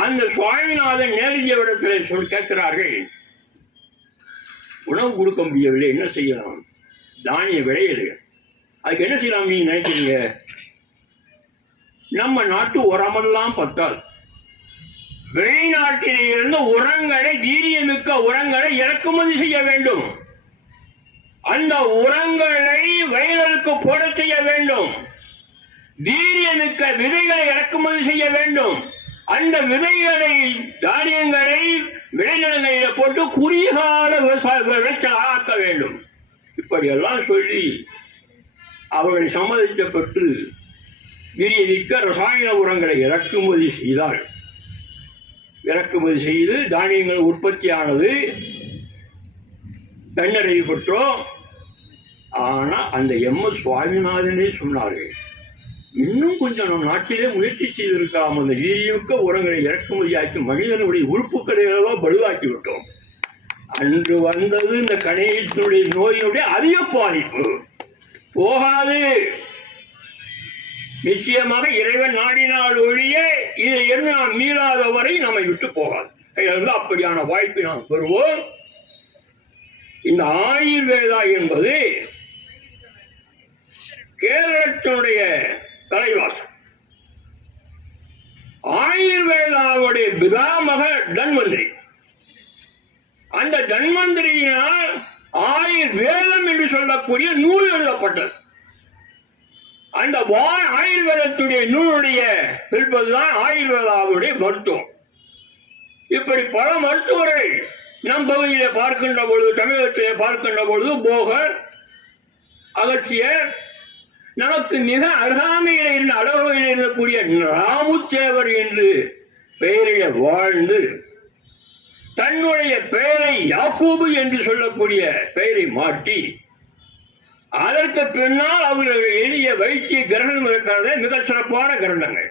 அந்த சுவாமிநாதன் நேருஜியிடத்தில் கேட்கிறார்கள். உணவு கொடுக்க முடியவில்லை, என்ன செய்யலாம்? தானிய விளையல, அதுக்கு என்ன செய்யலாம் நீங்க நினைக்கிறீங்க? நம்ம நாட்டு உரமெல்லாம் பத்தால் வெளிநாட்டிலிருந்து உரங்களை, வீரியமிக்க உரங்களை இறக்குமதி செய்ய வேண்டும். அந்த உரங்களை வயலுக்கு போட செய்ய வேண்டும். வீரியமிக்க விதைகளை இறக்குமதி செய்ய வேண்டும். அந்த விதைகளை, தானியங்களை விளைநிலங்களில் போட்டு குறுகிய கால விளைச்சல் ஆக்க வேண்டும். இப்படியெல்லாம் சொல்லி அவர்களை சம்மதிக்கப்பட்டு வீரியமிக்க ரசாயன உரங்களை இறக்குமதி செய்தார். இறக்குமதி செய்து தானியங்கள் உற்பத்தியானது, தன்னறிவு பெற்றோம். ஆனால் அந்த எம்.எஸ். சுவாமிநாதனே சொன்னார்கள், இன்னும் கொஞ்சம் நம் நாட்டிலே முயற்சி செய்திருக்காமல் அந்த வீரியமிக்க உரங்களை இறக்குமதியாக்கி மனிதனுடைய உறுப்புக்களையோ பழுதாக்கி விட்டோம். அன்று வந்தது இந்த கணையத்தினுடைய நோயினுடைய அதிக பாதிப்பு. போகாது. நிச்சயமாக இறைவன் நாடினால் ஒழிய இதை இருந்து நாம் மீளாத வரை நம்மை விட்டு போகாது. இதிலிருந்து அப்படியான வாய்ப்பை நாம் பெறுவோம். இந்த ஆயுர்வேதா என்பது கேரளத்தினுடைய தலைவாசம். ஆயுர்வேதாவுடைய பிதாமக தன்வந்திரி. அந்த தன்வந்திரியினால் ஆயுர்வேதம் என்று சொல்லக்கூடிய நூல் எழுதப்பட்டது. அந்த ஆயுர்வேதத்துடைய நூலுடைய இருப்பதுதான் ஆயுர்வேதாவுடைய மருத்துவம். இப்படி பல மருத்துவர்கள் நம் பகுதியிலே பார்க்கின்ற பொழுது, தமிழகத்திலே பார்க்கின்ற பொழுது போகர், அகசியர், நமக்கு மிக அருகாமையில் இருந்த அளவில் இருக்கக்கூடிய ராமுத்தேவர் என்று பெயரிலே வாழ்ந்து தன்னுடைய பெயரை யாக்கூபு என்று சொல்லக்கூடிய பெயரை மாற்றி அதற்கு பின்னால் அவர்கள் எளிய வைத்திய கிரகணம் இருக்கிறதே மிக சிறப்பான கிரகணங்கள்.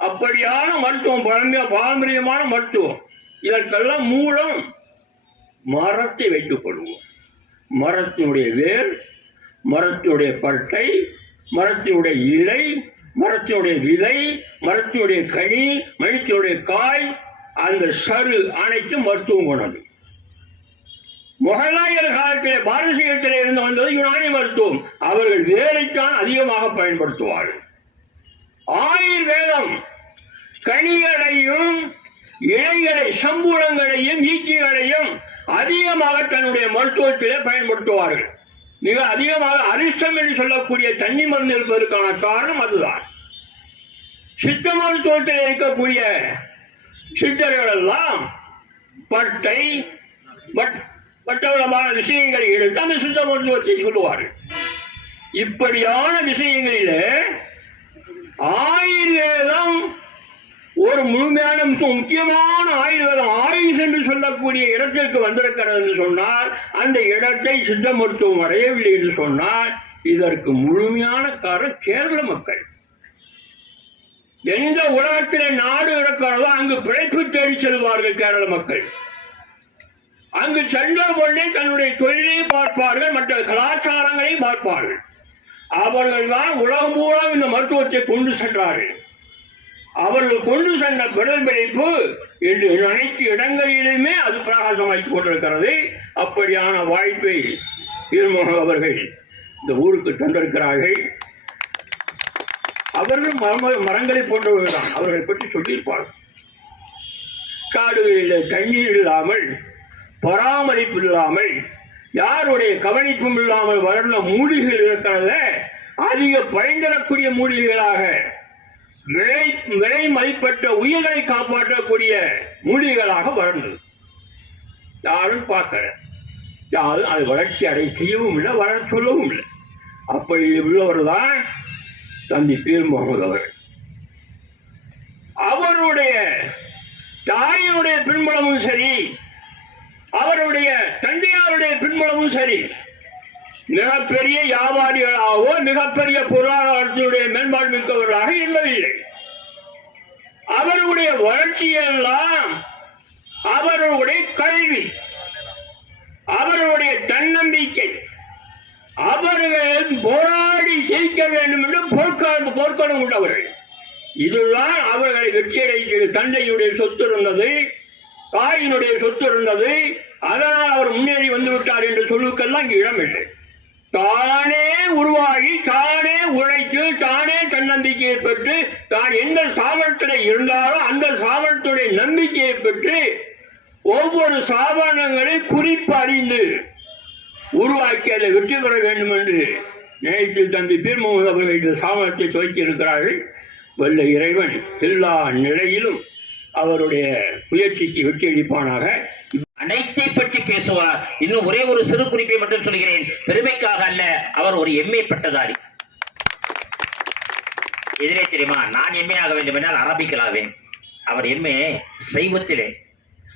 அப்படியான மருத்துவம், பாரம்பரியமான மருத்துவம். இதற்கெல்லாம் மூலம் மரத்தை வைத்துக் கொள்வோம். மரத்தினுடைய வேர், மரத்தினுடைய பட்டை, மரத்தினுடைய இலை, மரத்தினுடைய விதை, மரத்தினுடைய கனி, மரத்தினுடைய காய், அந்த சரு அனைத்தும் மருத்துவம் கொண்டது. முகலாயர் காலத்திலே பாரசீகத்திலே இருந்து வந்தது யுனானி மருத்துவம். அவர்கள் வேரைத்தான் அதிகமாக பயன்படுத்துவார்கள். ஆயுர்வேதம் கனிகளையும் இலைகளை, சம்பூரங்களையும் ஈச்சிகளையும் அதிகமாக தன்னுடைய மருத்துவத்திலே பயன்படுத்துவார்கள். மிக அதிகமாக அரிஷ்டம் என்று சொல்லக்கூடிய தண்ணி மருந்து இருப்பதற்கான காரணம் அதுதான். சித்த மருத்துவத்தில் இருக்கக்கூடிய சித்தர்கள் எல்லாம் பட்டை மற்றவிதமான விஷயங்களை எடுத்து அந்த சித்த மருத்துவத்தை சொல்லுவார்கள். இப்படியான விஷயங்களிலே ஆயுர்வேதம் ஒரு முழுமையான முக்கியமான ஆயுர்வேதம் ஆயுஷ் என்று சொல்லக்கூடிய இடத்திற்கு வந்திருக்கிறது என்று சொன்னால், அந்த இடத்தை சித்த மருத்துவம் அடையவில்லை என்று சொன்னால் இதற்கு முழுமையான காரணம் கேரள மக்கள். எந்த உலகத்திலே நாடு இருக்கிறதோ அங்கு பிழைப்பு தேடி செல்வார்கள் கேரள மக்கள். அங்கு சென்ற பொழுதே தன்னுடைய தொழிலை பார்ப்பார்கள், மற்ற கலாச்சாரங்களையும் பார்ப்பார்கள். அவர்கள் தான் உலகம் பூரா இந்த மருத்துவத்தை கொண்டு சென்றார்கள். அவர்கள் கொண்டு சென்ற பிரதிபலிப்பு என்று அனைத்து இடங்களிலுமே அது பிரகாசமாக்கி கொண்டிருக்கிறது. அப்படியான வாய்ப்பை பீர்மோகன் அவர்கள் இந்த ஊருக்கு தந்திருக்கிறார்கள். அவர்கள் மரங்களை போன்றவர்கள் தான். அவர்களை பற்றி சொல்லியிருப்பார்கள். காடுகளில் தண்ணீர் இல்லாமல், பராமரிப்பு இல்லாமல், யாருடைய கவனிப்பும் இல்லாமல் வளர்ந்த மூலிகைகள் இருக்கிறத அதிக பயன்தரக்கூடிய மூலிகைகளாக, விலை மதிப்பற்ற உயிர்களை காப்பாற்றக்கூடிய மூலிகைகளாக வளர்ந்தது. யாரும் பார்க்கல, யாரும் அதை வளர்ச்சி அடை செய்யவும் இல்லை, வளர சொல்லவும் இல்லை. அப்படி உள்ளவர் தான் தந்தை பீர் முகமது அவர்கள். அவருடைய தாயினுடைய பின்புலமும் சரி, அவருடைய தந்தையாருடைய பின்புலமும் சரி, மிகப்பெரிய வியாபாரிகளாகவோ மிகப்பெரிய பொருளாதாரத்தினுடைய மேம்பாடு மிக்கவர்களாக இல்லவில்லை. அவர்களுடைய வளர்ச்சியெல்லாம் அவர்களுடைய கல்வி, அவர்களுடைய தன்னம்பிக்கை, அவர்கள் போராடி ஜெயிக்க வேண்டும் என்று போர்க்களம் கொண்டவர்கள். இதுதான் அவர்களை வெற்றியடை செய்து. தந்தையுடைய சொத்து இருந்தது, தாயினுடைய சொத்து இருந்தது, அதனால் அவர் முன்னேறி வந்துவிட்டார் என்று சொல்லுக்கெல்லாம் இங்கு இடமில்லை. தானே உருவாகி, தானே உழைத்து, தானே தன்னம்பிக்கையை பெற்று, தான் எந்த சாமர்த்திலே இருந்தாரோ அந்த சாமர்த்தியுடைய நம்பிக்கையை பெற்று ஒவ்வொரு சாதனங்களை குறிப்பு அறிந்து உருவாக்கி அதை வெற்றி பெற வேண்டும் என்று நினைத்து தந்தை பீர் முகமது அவர்கள் இந்த சாமர்த்தியை துவக்கி இருக்கிறார்கள். வல்ல இறைவன் எல்லா நிலையிலும் அவருடைய முயற்சிக்கு வெற்றி அளிப்பானாக. அனைத்தை பற்றி பேசுவார். இன்னும் ஒரே ஒரு சிறு குறிப்பை மட்டும் சொல்கிறேன், பெருமைக்காக அல்ல. அவர் ஒரு எம்ஏ பட்டதாரி. எதிரே தெரியுமா, நான் எம்ஏ ஆக வேண்டும் என்றால் அரபிக்கல் ஆவேன். அவர் எம்ஏ சைவத்திலே.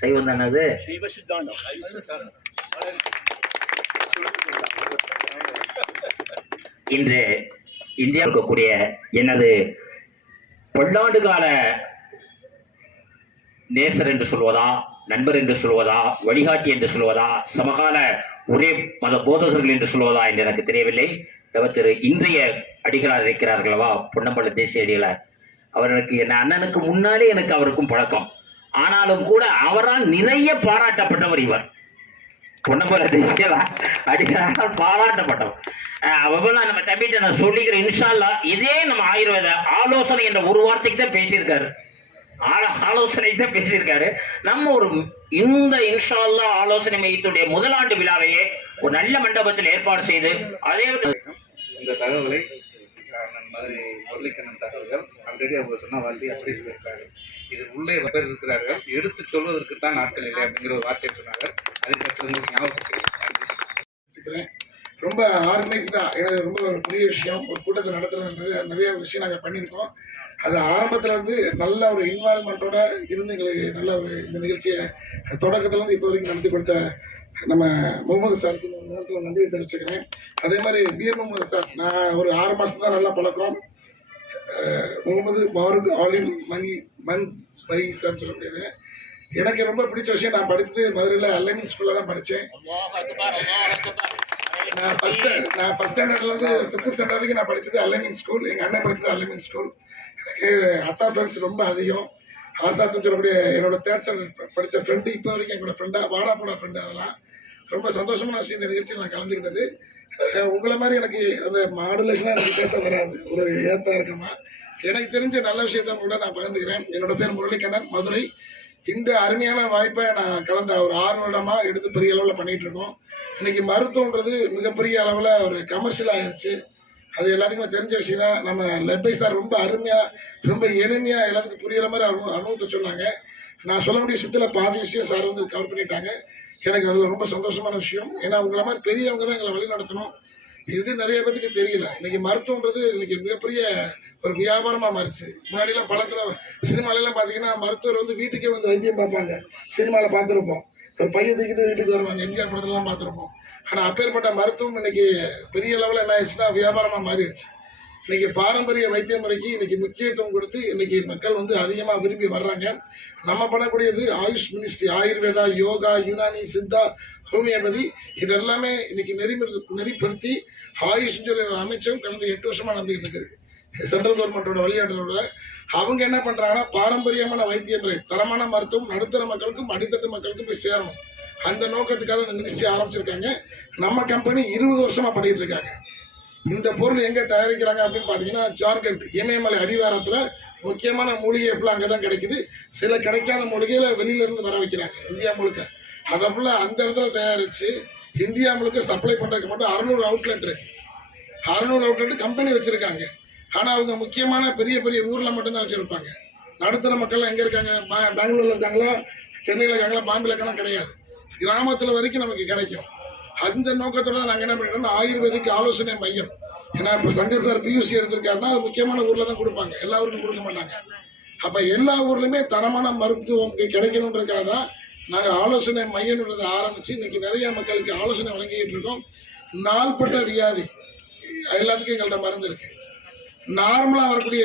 சைவம் தானது, இன்று இந்தியா இருக்கக்கூடிய எனது பல்லாண்டு கால நேசர் என்று சொல்வதா, நண்பர் என்று சொல்வதா, வழிகாட்டி என்று சொல்வதா, சமகால ஒரே மத போதகர்கள் என்று சொல்வதா என்று எனக்கு தெரியவில்லை. திரு இன்றைய அடிகளார் இருக்கிறார்களவா, பொன்னம்பல தேசிய அடிகளார், அவர்களுக்கு என் அண்ணனுக்கு முன்னாலே எனக்கு அவருக்கும் பழக்கம். ஆனாலும் கூட அவரால் நிறைய பாராட்டப்பட்டவர் இவர். பொன்னம்பல தேசிய அடிகளாரால் பாராட்டப்பட்டவர். அவெல்லாம் நம்ம தம்பிட்ட நான் சொல்லிக்கிறேன், இன்ஷா அல்லாஹ் இதே நம்ம ஆயுர்வேத ஆலோசனை என்ற ஒரு வார்த்தைக்கு தான் பேசியிருக்காரு. ஆலோசனை தான் பேசியிருக்காரு. நம்ம ஒரு இந்த இன்ஷா அல்லாஹ் ஆலோசனை மையத்துடைய முதலாண்டு விழாவையே ஒரு நல்ல மண்டபத்தில் ஏற்பாடு செய்து அதே இந்த தகவலை மதுரை முரளிக்கண்ணன் சார் அவர்கள் ஆல்ரெடி அவங்க சொன்ன வார்த்தை அப்படி சொல்லியிருக்காரு. இதில் உள்ளே பேர் இருக்கிறார்கள், எடுத்து சொல்வதற்கு தான் நாட்கள் இல்லை அப்படிங்கிற ஒரு வார்த்தையை சொன்னார்கள். அதை பற்றி உங்களுக்கு ஞாபகப்படுத்துகிறேன். ரொம்ப ஆர்கனைஸ்டாக எனக்கு ரொம்ப ஒரு பெரிய விஷயம். ஒரு கூட்டத்தை நடத்துறதுன்றது நிறைய விஷயம் நாங்கள் பண்ணியிருக்கோம். அது ஆரம்பத்தில் வந்து நல்ல ஒரு இன்வால்மெண்ட்டோட இருந்து எங்களுக்கு நல்ல ஒரு இந்த நிகழ்ச்சியை தொடக்கத்துலேருந்து இப்போ வரைக்கும் நடத்தி கொடுத்த நம்ம முகமது சாருக்கு இந்த நேரத்தில் நன்றியை தெரிவிச்சுக்கிறேன். அதே மாதிரி பீர் முகமது சார், நான் ஒரு 6 மாதம் தான் நல்லா பழக்கம். முகமது பாருக் ஆலின் மன் பை சார்னு சொல்லக்கூடியது எனக்கு ரொம்ப பிடிச்ச விஷயம். நான் படித்தது மதுரையில் அல்லமின் ஸ்கூலில் தான் படித்தேன். நான் ஃபஸ்ட் ஸ்டாண்டர்ட்லேருந்து 5th ஸ்டாண்டர்ட் வரைக்கும் நான் படித்தது அல்லமின் ஸ்கூல். எங்கள் அண்ணன் படித்தது அல்லமின் ஸ்கூல். எனக்கு அத்தா ஃப்ரெண்ட்ஸ் ரொம்ப அதிகம். ஆசாத்துன்னு சொல்லக்கூடிய என்னோட 3rd ஸ்டாண்டர்ட் படித்த ஃப்ரெண்டு இப்போ வரைக்கும் எங்களோட ஃப்ரெண்டாக வாடா போடா ஃப்ரெண்டு. அதெல்லாம் ரொம்ப சந்தோஷமான விஷயம் இந்த நிகழ்ச்சியில் நான் கலந்துக்கிட்டது. உங்களை மாதிரி எனக்கு அந்த மாடுலேஷனாக எனக்கு பேச வராது, ஒரு ஏத்தா இருக்கமா. எனக்கு தெரிஞ்ச நல்ல விஷயத்த கூட நான் பகிர்ந்துக்கிறேன். என்னோட பேர் முரளிக்கண்ணன், மதுரை. இந்த அருமையான வாய்ப்பை நான் கடந்த ஒரு 6 வருடமாக எடுத்து பெரிய அளவில் பண்ணிகிட்டு இருக்கோம். இன்றைக்கி மருத்துவன்றது மிகப்பெரிய அளவில் ஒரு கமர்ஷியல் ஆகிடுச்சு. அது எல்லாத்துக்குமே தெரிஞ்ச விஷயம் தான். நம்ம லெப்பை சார் ரொம்ப அருமையாக, ரொம்ப எளிமையாக எல்லாத்துக்கும் புரிகிற மாதிரி அனுபவத்தை சொன்னாங்க. நான் சொல்ல வேண்டிய விஷயத்தில் பாதி விஷயம் சார் வந்து கவர் பண்ணிட்டாங்க. எனக்கு அது ரொம்ப சந்தோஷமான விஷயம். ஏன்னா உங்களை மாதிரி பெரியவங்க தான் எங்களை வழி நடத்தணும். இது நிறைய பேருக்கு தெரியல. இன்றைக்கி மருத்துவன்றது இன்றைக்கி மிகப்பெரிய ஒரு வியாபாரமாக மாறிச்சு. முன்னாடிலாம் பழத்தில் சினிமாலெல்லாம் பார்த்தீங்கன்னா மருத்துவர் வந்து வீட்டுக்கே வந்து வைத்தியம் பார்ப்பாங்க. சினிமாவில் பார்த்துருப்போம், ஒரு பையன் தூக்கிட்டு வீட்டுக்கு வருவாங்க, எம்ஜிஆர் படத்துலலாம் பார்த்துருப்போம். ஆனால் அப்பேற்பட்ட மருத்துவம் இன்றைக்கி பெரிய லெவலில் என்ன ஆயிடுச்சுன்னா வியாபாரமாக மாறிடுச்சு. இன்றைக்கி பாரம்பரிய வைத்திய முறைக்கு இன்றைக்கி முக்கியத்துவம் கொடுத்து இன்றைக்கி மக்கள் வந்து அதிகமாக விரும்பி வர்றாங்க. நம்ம பண்ணக்கூடியது ஆயுஷ் மினிஸ்ட்ரி, ஆயுர்வேதா, யோகா, யுனானி, சித்தா, ஹோமியோபதி இதெல்லாமே இன்றைக்கி நெறிப்படுத்தி ஆயுஷ்னு சொல்லி ஒரு அமைச்சம் கடந்த 8 வருஷமாக நடந்துக்கிட்டு இருக்குது. சென்ட்ரல் கவர்மெண்ட்டோட வழிகாட்டுறதோட அவங்க என்ன பண்ணுறாங்கன்னா பாரம்பரியமான வைத்திய முறை, தரமான மருத்துவம் நடுத்தர மக்களுக்கும் அடித்தட்டு மக்களுக்கும் போய் சேரணும். அந்த நோக்கத்துக்காக இந்த மினிஸ்ட்ரி ஆரம்பிச்சிருக்காங்க. நம்ம கம்பெனி 20 வருஷமாக பண்ணிகிட்டு இருக்காங்க. இந்த பொருள் எங்கே தயாரிக்கிறாங்க அப்படின்னு பார்த்தீங்கன்னா ஜார்க்கண்ட் இமயமலை அடிவாரத்தில் முக்கியமான மூலிகை ஃபுல்லாக அங்கே தான் கிடைக்குது. சில கிடைக்காத மூலிகைகளை வெளியிலேருந்து வர வைக்கிறாங்க இந்தியா முழுக்க. அதை ஃபுல்லாக அந்த இடத்துல தயாரித்து இந்தியா முழுக்க சப்ளை பண்ணுறதுக்கு மட்டும் 600 அவுட்லெட் இருக்குது. 600 அவுட்லெட் கம்பெனி வச்சுருக்காங்க. ஆனால் அவங்க முக்கியமான பெரிய பெரிய ஊரில் மட்டும்தான் வச்சுருப்பாங்க. நடுத்தர மக்கள்லாம் எங்கே இருக்காங்க? பெங்களூரில் இருக்காங்களா, சென்னையில் இருக்காங்களா, பாம்பேல இருக்காங்களா? கிடையாது. கிராமத்தில் வரைக்கும் நமக்கு கிடைக்கும். அந்த நோக்கத்தோட தான் நாங்கள் என்ன பண்ணிட்டோம்னா ஆயுர்வேதிக் ஆலோசனை மையம். ஏன்னா இப்போ சங்கர் சார் பியூசி எடுத்திருக்காருன்னா அது முக்கியமான ஊரில் தான் கொடுப்பாங்க, எல்லா ஊருக்கும் கொடுக்க மாட்டாங்க. அப்போ எல்லா ஊர்லேயுமே தரமான மருத்துவம் கிடைக்கணுன்றதுக்காக தான் நாங்கள் ஆலோசனை மையம்ன்றதை ஆரம்பித்து இன்றைக்கி நிறைய மக்களுக்கு ஆலோசனை வழங்கிக்கிட்டு இருக்கோம். நாள்பட்ட வியாதி எல்லாத்துக்கும் எங்கள்கிட்ட மருந்து இருக்குது. நார்மலாக வரக்கூடிய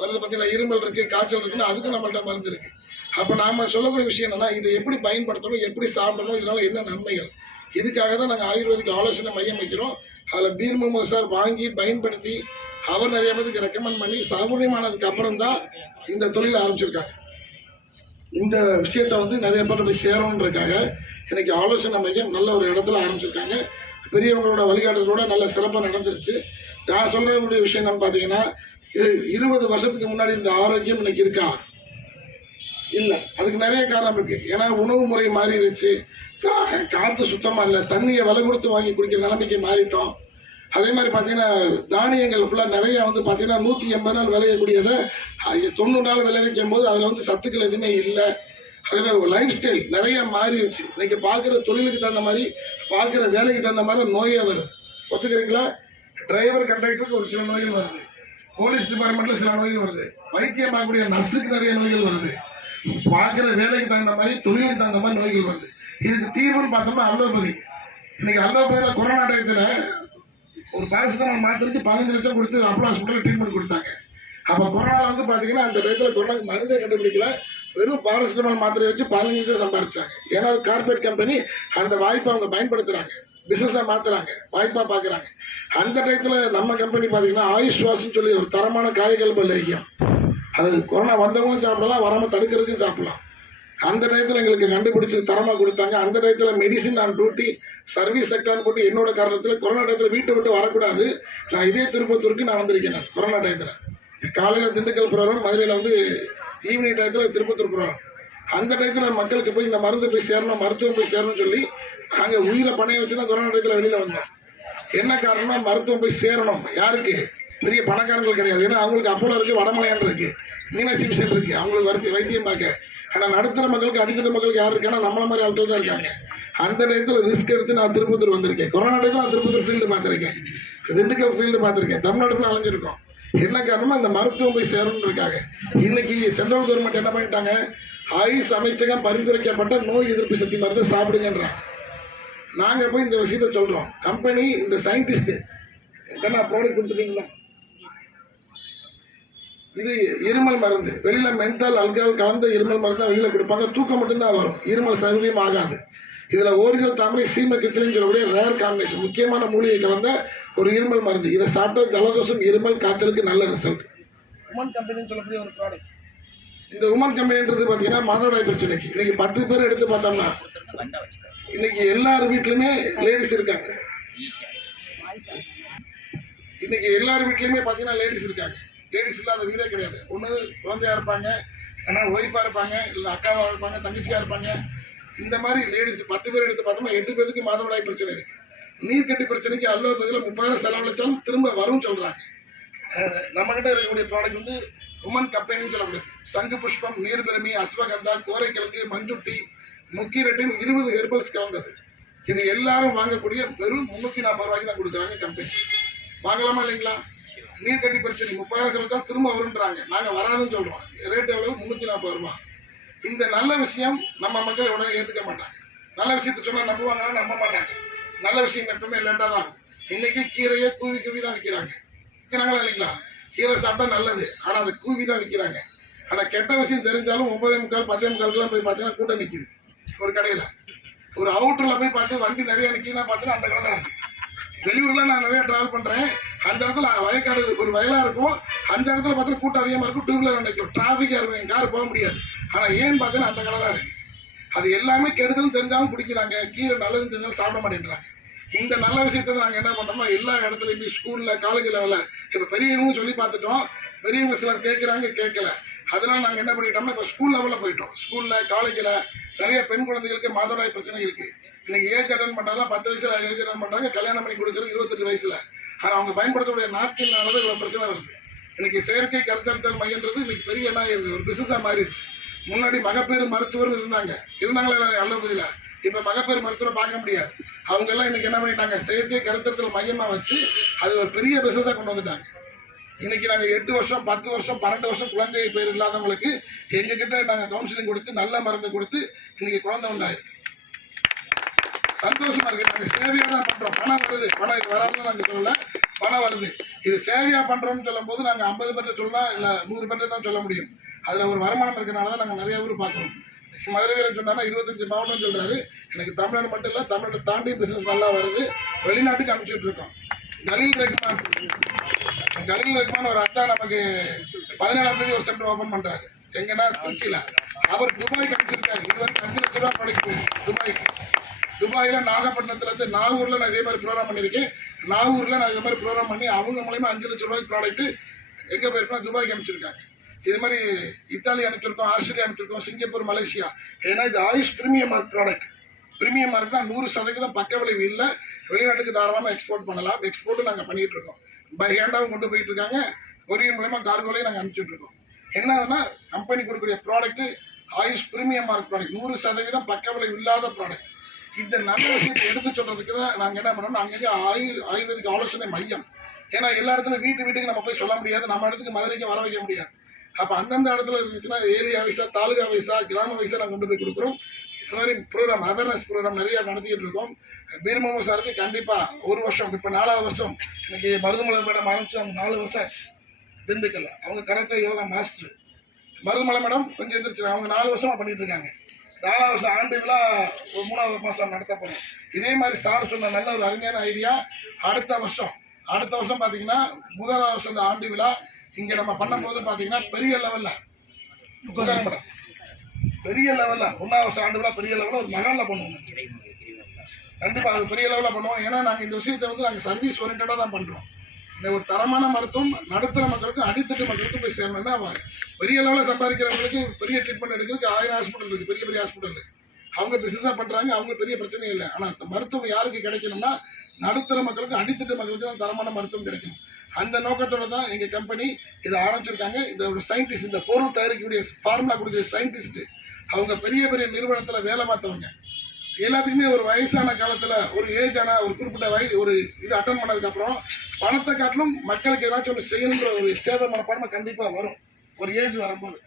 வருது பார்த்தீங்கன்னா இருமல் இருக்குது, காய்ச்சல் இருக்குன்னா அதுக்கும் நம்மள்ட்ட மருந்து இருக்குது. அப்போ நாம் சொல்லக்கூடிய விஷயம் என்னென்னா இதை எப்படி பயன்படுத்தணும், எப்படி சாப்பிடணும், இதனால் என்ன நன்மைகள், இதுக்காக தான் நாங்கள் ஆயுர்வேதிக் ஆலோசனை மையம் வைக்கிறோம். அதில் பீர் முகமது சார் வாங்கி பயன்படுத்தி அவர் நிறைய பேருக்கு ரெக்கமெண்ட் பண்ணி சௌகரியமானதுக்கு அப்புறம் தான் இந்த தொழில் ஆரம்பிச்சிருக்காங்க. இந்த விஷயத்தை வந்து நிறைய பேர் போய் சேரணுன்றதுக்காக இன்றைக்கி ஆலோசனை மையம் நல்ல ஒரு இடத்துல ஆரம்பிச்சிருக்காங்க. பெரியவங்களோட வழிகாட்டுதலோட நல்ல சிறப்பாக நடந்துருச்சு. நான் சொல்கிறக்கூடிய விஷயம் என்னன்னு பார்த்தீங்கன்னா 20 வருஷத்துக்கு முன்னாடி இந்த ஆரோக்கியம் இன்றைக்கி இருக்கா? இல்லை. அதுக்கு நிறைய காரணம் இருக்குது. ஏன்னா உணவு முறை மாறிடுச்சு, காற்று சுத்தமாக இல்லை, தண்ணியை விலை கொடுத்து வாங்கி குடிக்கிற நிலைமைக்கு மாறிட்டோம். அதே மாதிரி பார்த்தீங்கன்னா தானியங்கள் ஃபுல்லாக நிறையா வந்து பார்த்தீங்கன்னா 180 நாள் விளையக்கூடியதை 90 நாள் விளைவிக்கும் போது அதில் வந்து சத்துக்கள் எதுவுமே இல்லை. அதில் லைஃப் ஸ்டைல் நிறையா மாறிடுச்சு. இன்றைக்கி பார்க்குற தொழிலுக்கு தகுந்த மாதிரி, பார்க்குற வேலைக்கு தகுந்த மாதிரி தான் நோயே வருது. ஒத்துக்கிறீங்களா? டிரைவர் கண்டக்டருக்கு ஒரு சில நோய்கள் வருது, போலீஸ் டிபார்ட்மெண்ட்டில் சில நோய்கள் வருது, வைத்தியம் பார்க்கக்கூடிய நர்ஸுக்கு நிறைய நோய்கள் வருது, பார்க்குற வேலைக்கு தகுந்த மாதிரி தொழிலுக்கு தகுந்த மாதிரி நோய்கள் வருது. இதுக்கு தீர்வுன்னு பார்த்தோம்னா அலோபதி. இன்றைக்கி அலோபதியில் கொரோனா டயத்தில் ஒரு பாராசிட்டமால் மாத்திரைக்கு 15 லட்சம் கொடுத்து அப்போலோ ஹாஸ்பிட்டலில் ட்ரீட்மெண்ட் கொடுத்தாங்க. அப்போ கொரோனாவில் வந்து பார்த்தீங்கன்னா அந்த டயத்தில் கொரோனாக்கு மருந்தே கண்டுபிடிக்கல, வெறும் பாராசிட்டமால் மாத்திரையை வச்சு 15 லட்சம் சம்பாதிச்சாங்க. ஏன்னா அது கார்பரேட் கம்பெனி, அந்த வாய்ப்பை அவங்க பயன்படுத்துகிறாங்க, பிஸ்னஸாக மாற்றுறாங்க, வாய்ப்பாக பார்க்குறாங்க. அந்த டயத்தில் நம்ம கம்பெனி பார்த்தீங்கன்னா ஆயுஷ் வாஷ்னு சொல்லி ஒரு தரமான காயக்கல்ப லேகியம், அது கொரோனா வந்தவங்களும் சாப்பிடலாம், வராமல் தடுக்கிறதுக்கும் சாப்பிடலாம். அந்த டயத்தில் எங்களுக்கு கண்டுபிடிச்சி தரமாக கொடுத்தாங்க. அந்த டயத்தில் மெடிசின் ஆன் டியூட்டி, சர்வீஸ் செக்டார்னு போட்டு என்னோட காரணத்தில் கொரோனா டயத்தில் வீட்டை விட்டு வரக்கூடாது. நான் இதே திருப்பத்தூருக்கு நான் வந்திருக்கேன். நான் கொரோனா டயத்தில் காலையில் திண்டுக்கல் ப்ரோக்ராம், மதுரையில் வந்து ஈவினிங் டயத்தில் திருப்பத்தூர் ப்ரோக்ராம். அந்த டயத்தில் மக்களுக்கு போய் இந்த மருந்து போய் சேரணும், மருத்துவம் போய் சேரணும்னு சொல்லி நாங்கள் உயிரை பணைய வச்சு தான் கொரோனா டயத்தில் வெளியில் வந்தோம். என்ன காரணம்னா மருத்துவம் போய் சேரணும். யாருக்கு? பெரிய பணக்காரங்கள் கிடையாது. ஏன்னா அவங்களுக்கு அப்போலோ இருக்குது, வடமலையான் இருக்குது, மீனாட்சி மிஷன் இருக்குது, அவங்களுக்கு வைத்தியம் பார்க்க. ஆனால் நடுத்தர மக்களுக்கு, அடித்தர மக்களுக்கு யார் இருக்காங்கன்னா நம்மள மாதிரி ஆட்கள் தான் இருக்காங்க. அந்த டயத்தில் ரிஸ்க் எடுத்து நான் திருப்பத்தூர் வந்திருக்கேன். கொரோனா டயத்தில் நான் திருப்பத்தூர் ஃபீல்டு பார்த்துருக்கேன், திண்டுக்கல் ஃபீல்டு பார்த்துருக்கேன், தமிழ்நாட்டுக்குள்ள அலைஞ்சிருக்கோம். என்ன காரணமா அந்த மருத்துவம் போய் சேரணுன்றதுக்காக. இன்னைக்கு சென்ட்ரல் கவர்மெண்ட் என்ன பண்ணிட்டாங்க, ஆயுஷ் அமைச்சகம் பரிந்துரைக்கப்பட்ட நோய் எதிர்ப்பு சக்தி மருந்து சாப்பிடுங்கன்றாங்க. நாங்கள் போய் இந்த விஷயத்த சொல்கிறோம். கம்பெனி இந்த சயின்டிஸ்ட்டு என்ன ப்ராடக்ட் கொடுத்துட்டீங்களா, இது இருமல் மருந்து, வெளியில் மென்தால் அல்கால் கலந்த இருமல் மருந்து தான் வெளியில் கொடுப்பாங்க. தூக்கம் மட்டும்தான் வரும், இருமல் சௌகரியம் ஆகாது. இதில் ஓரிஜினல் தாமரை சீமை கிச்சலின்னு சொல்லக்கூடிய ரேர் காம்பினேஷன், முக்கியமான மூலிகை கலந்த ஒரு இருமல் மருந்து. இதை சாப்பிட்டா ஜலதோஷம், இருமல், காய்ச்சலுக்கு நல்ல ரிசல்ட். உமன் கம்பெனின்னு சொல்லக்கூடிய ஒரு ப்ராடக்ட். இந்த உமன் கம்பெனின்றது பார்த்தீங்கன்னா மாதவிடாய் பிரச்சனைக்கு இன்னைக்கு 10 பேர் எடுத்து பார்த்தோம்னா இன்னைக்கு எல்லார் வீட்லையுமே லேடிஸ் இருக்காங்க. இன்னைக்கு எல்லார் வீட்லையுமே பார்த்தீங்கன்னா லேடிஸ் இருக்காங்க. லேடிஸ் இல்லாத வீடே கிடையாது. ஒன்று குழந்தையா இருப்பாங்க, இல்லைன்னா ஒய்ஃபாக இருப்பாங்க, இல்லை அக்காவாக இருப்பாங்க, தங்கச்சியாக இருப்பாங்க. இந்த மாதிரி லேடிஸ் 10 பேர் எடுத்து பார்த்தோம்னா 8 பேருக்கு மாதவிடாய் பிரச்சனை இருக்குது. நீர்க்கட்டி பிரச்சனைக்கு அலோபதியில் 30,000 செலவழிச்சாலும் திரும்ப வரும்னு சொல்கிறாங்க. நம்மகிட்ட இருக்கக்கூடிய ப்ராடக்ட் வந்து உமன் கம்பெனின்னு சொல்லக்கூடியது. சங்கு புஷ்பம், நீர்பிரமி, அஸ்வகந்தா, கோரைக்கிழங்கு, மஞ்சுட்டி, முக்கீரட்டின் 20 ஹெர்பல்ஸ் கலந்தது. இது எல்லாரும் வாங்கக்கூடிய வெறும் 340 ரூபாய்க்கு தான் கொடுக்குறாங்க கம்பெனி. வாங்கலாமா இல்லைங்களா? நீர்க்கட்டி பிரச்சனை 30,000 செலவழிச்சாலும் திரும்ப வரும்ன்றாங்க. நாங்கள் வராதுன்னு சொல்கிறோம். ரேட் எவ்வளவு? 340 ரூபா. இந்த நல்ல விஷயம் நம்ம மக்கள் உடனே ஏற்றுக்க மாட்டாங்க. நல்ல விஷயத்த சொன்னால் நம்புவாங்கன்னா நம்ப மாட்டாங்க. நல்ல விஷயம் எப்பவுமே லேட்டாக தான் ஆகும். இன்னைக்கு கீரையை கூவி தான் விற்கிறாங்க. விற்கிறாங்களா இல்லைங்களா? கீரை சாப்பிட்டா நல்லது, ஆனால் அதை கூவி தான் விற்கிறாங்க. ஆனால் கெட்ட விஷயம் தெரிஞ்சாலும் 9:45 10:45 போய் பார்த்தீங்கன்னா கூட்டம் நிற்கிது. ஒரு கடையில் ஒரு அவுட்டரில் போய் பார்த்து வண்டி நிறைய நிற்கிதுன்னா பார்த்தீங்கன்னா அந்த கடை தான் இருக்குது. வெளியூரில் நான் நிறைய ட்ராவல் பண்ணுறேன். அந்த இடத்துல வயக்காடு ஒரு வயலாக இருக்கும். அந்த இடத்துல பார்த்தீங்கன்னா கூட்டம் அதிகமாக இருக்கும். 2 வீலர் நினைக்கும், டிராஃபிக்காக இருக்கும், என் கார் போக முடியாது. ஆனால் ஏன்னு பார்த்தீங்கன்னா அந்த கடை தான் இருக்குது. அது எல்லாமே கெடுதல்னு தெரிஞ்சாலும் குடிக்கிறாங்க, கீரை நல்லதுன்னு தெரிஞ்சாலும் சாப்பிட மாட்டேன்றாங்க. இந்த நல்ல விஷயத்தை நாங்கள் என்ன பண்ணுறோம்னா எல்லா இடத்துலையும் ஸ்கூலில், காலேஜ் லெவலில் இப்போ பெரியவங்க சொல்லி பார்த்துட்டோம். பெரியவங்க சிலர் கேட்குறாங்க, கேட்கல. அதனால் நாங்கள் என்ன பண்ணிட்டோம்னா இப்போ ஸ்கூல் லெவலில் போயிட்டோம். ஸ்கூலில், காலேஜில் நிறைய பெண் குழந்தைகளுக்கு மாதவிடாய் பிரச்சனை இருக்குது. இன்றைக்கி ஏஜ் அட்டன் பண்ணுறாங்க, 10 வயசில் ஏஜ் அட்டன் பண்ணுறாங்க, கல்யாணம் பண்ணி கொடுக்குறது 28 வயசில். ஆனால் அவங்க பயன்படுத்தக்கூடிய நாட்கள்னால தான் இவ்வளோ பிரச்சனை வருது. இன்றைக்கி செயற்கை கருத்தரித்தல் மையன்றது இன்றைக்கி பெரிய என்ன ஆயிருது, ஒரு பிஸ்னஸாக மாறிடுச்சு. முன்னாடி மகப்பேறு மருத்துவர்னு இருந்தாங்களே அல்லோபதியில். இப்போ மகப்பேறு மருத்துவரை பார்க்க முடியாது. அவங்கெல்லாம் இன்றைக்கி என்ன பண்ணிட்டாங்க, செயற்கை கருத்தரித்தல் மையமாக வச்சு அது ஒரு பெரிய பிஸ்னஸாக கொண்டு வந்துட்டாங்க. இன்றைக்கி நாங்கள் 8 வருஷம் 10 வருஷம் 12 வருஷம் குழந்தை பேர் இல்லாதவங்களுக்கு எங்ககிட்ட நாங்கள் கவுன்சிலிங் கொடுத்து நல்ல மருந்து கொடுத்து இன்றைக்கி குழந்தை உண்டாயிருக்கு. சந்தோஷமாக இருக்குது. நாங்கள் சேவையாக தான் பண்ணுறோம். பணம் வருது, பணம் இது வராதுன்னு நாங்கள் சொல்லலை, பணம் வருது. இது சேவையாக பண்ணுறோம்னு சொல்லும் போது நாங்கள் 50 பேர்கிட்ட சொல்லலாம், இல்லை 100 பேர்கிட்ட தான் சொல்ல முடியும். அதில் ஒரு வருமானம் இருக்கிறனால தான் நாங்கள் நிறைய ஊர் பார்க்குறோம். மதுரை வீரன் சொன்னார்னா 25 மாவட்டம் சொல்கிறாரு. எனக்கு தமிழ்நாடு மட்டும் இல்லை, தமிழ்நாடு தாண்டி பிஸ்னஸ் நல்லா வருது. வெளிநாட்டுக்கு அனுப்பிச்சிட்டு இருக்கோம். கலீல் ரஹ்மான் ஒரு அத்தா நமக்கு 17ஆம் தேதி ஒரு சென்டர் ஓப்பன் பண்ணுறாரு. எங்கன்னா திருச்சியில். அவர் துபாய்க்கு அனுப்பிச்சிருக்காரு. இதுவரைக்கும் 5 லட்ச ரூபா ப்ராடக்ட் போயிருக்கு துபாய்க்கு. துபாயில் நாகப்பட்டினத்துலேருந்து நாகூரில் நான் இதே மாதிரி ப்ரோக்ராம் பண்ணியிருக்கேன். நாகூரில் நான் இதே மாதிரி ப்ரோக்ராம் பண்ணி அவங்க மூலயமா 5 லட்ச ரூபாய்க்கு ப்ராடக்ட்டு எங்கே போயிருக்கோம், துபாய்க்கு அனுப்பிச்சிருக்காங்க. இது மாதிரி இத்தாலி அனுப்பிச்சிருக்கோம், ஆஸ்திரேலியா அனுப்பிச்சிருக்கோம், சிங்கப்பூர், மலேசியா. ஏன்னா இது AYUSH premium mark product. Premium மார்க்னா 100% பக்க விளைவு இல்லை. வெளிநாட்டுக்கு தாராளமாக எக்ஸ்போர்ட் பண்ணலாம். எக்ஸ்போர்ட்டும் நாங்கள் பண்ணிகிட்டு இருக்கோம். பை ஹேண்டாகவும் கொண்டு போயிட்டு இருக்காங்க. கொரியர் மூலமா கார்கோலையும் நாங்கள் அனுப்பிச்சுட்டு இருக்கோம். என்னதுன்னா கம்பெனி கொடுக்கக்கூடிய product AYUSH premium mark product, 100% பக்க விளைவு இல்லாத ப்ராடக்ட். இந்த நல்ல விஷயத்தை எடுத்து சொல்றதுக்கு தான் நாங்கள் என்ன பண்ணுறோம்னா அங்கங்கே ஆயுர்வேதிக் ஆலோசனை மையம். ஏன்னா எல்லா இடத்துலையும் வீட்டுக்கு நம்ம போய் சொல்ல முடியாது, நம்ம இடத்துக்கு மதுரைக்கு வர வைக்க முடியாது. அப்போ அந்தந்த இடத்துல இருந்துச்சுன்னா ஏரியா வைஸா, தாலுகா வைஸா, கிராம வைஸா நாங்கள் கொண்டு போய் கொடுக்குறோம். இந்த மாதிரி ப்ரோக்ராம் அவேர்னஸ் ப்ரோக்ராம் நிறைய நடத்திக்கிட்டு இருக்கோம். பீர் முகமது சாருக்கு கண்டிப்பாக ஒரு வருஷம், இப்போ 4வது வருஷம். இன்னைக்கு மருதுமலர் மேடம் ஆரம்பிச்சு அவங்க 4 வருஷம் ஆச்சு திண்டுக்கல்ல. அவங்க karate yoga master. Maruthumalai madam கொஞ்சம் எந்திரிச்சு அவங்க 4 வருஷமாக பண்ணிட்டு இருக்காங்க. 4வது வருஷம் ஆண்டு விழா 3வது மாதம் நடத்த போகிறோம். இதே மாதிரி சார் சொன்ன நல்ல ஒரு அருமையான ஐடியா. அடுத்த வருஷம் பார்த்தீங்கன்னா 1வது வருஷம் இந்த ஆண்டு விழா இங்கே நம்ம பண்ணும்போது பார்த்தீங்கன்னா பெரிய லெவலில் மேடம் பெரிய லெவலில் 1வது வருஷம் ஆண்டு விழா பெரிய லெவலில் ஒரு மகாலில் பண்ணுவோம். கண்டிப்பாக அது பெரிய லெவலில் பண்ணுவோம். ஏன்னா நாங்கள் இந்த விஷயத்தை வந்து நாங்கள் சர்வீஸ் ஓரியன்டாக தான் பண்ணுறோம். ஒரு தரமான மருத்துவம் நடுத்தர மக்களுக்கும் அடித்தட்டு மக்களுக்கும் போய் சேரணும்னா பெரிய லெவலில் சம்பாதிக்கிறவங்களுக்கு பெரிய ட்ரீட்மெண்ட் எடுக்கிறதுக்கு 1000 ஹாஸ்பிட்டல் இருக்குது, பெரிய பெரிய ஹாஸ்பிட்டல். அவங்க பிசினஸாக பண்ணுறாங்க, அவங்க பெரிய பிரச்சனையும் இல்லை. ஆனால் அந்த மருத்துவம் யாருக்கு கிடைக்கணும்னா நடுத்தர மக்களுக்கு அடித்தட்டு மக்களுக்கு தான் தரமான மருத்துவம் கிடைக்கணும். அந்த நோக்கத்தோட தான் எங்கள் கம்பெனி இதை ஆரம்பிச்சிருக்காங்க. இதோட சயின்டிஸ்ட், இந்த பொருள் தயாரிக்கக்கூடிய ஃபார்முலா கொடுக்குற சயின்டிஸ்ட், அவங்க பெரிய பெரிய நிறுவனத்தில் வேலை பார்த்தவங்க. எல்லாத்துக்குமே ஒரு வயசான காலத்தில் ஒரு ஏஜ் ஆன ஒரு குறிப்பிட்ட ஒரு இது அட்டன் பண்ணதுக்கப்புறம் பணத்தை காட்டிலும் மக்களுக்கு ஏதாச்சும் ஒன்று செய்யணுன்ற ஒரு சேவை மனப்பான்மை கண்டிப்பாக வரும் ஒரு ஏஜ் வரும்போது.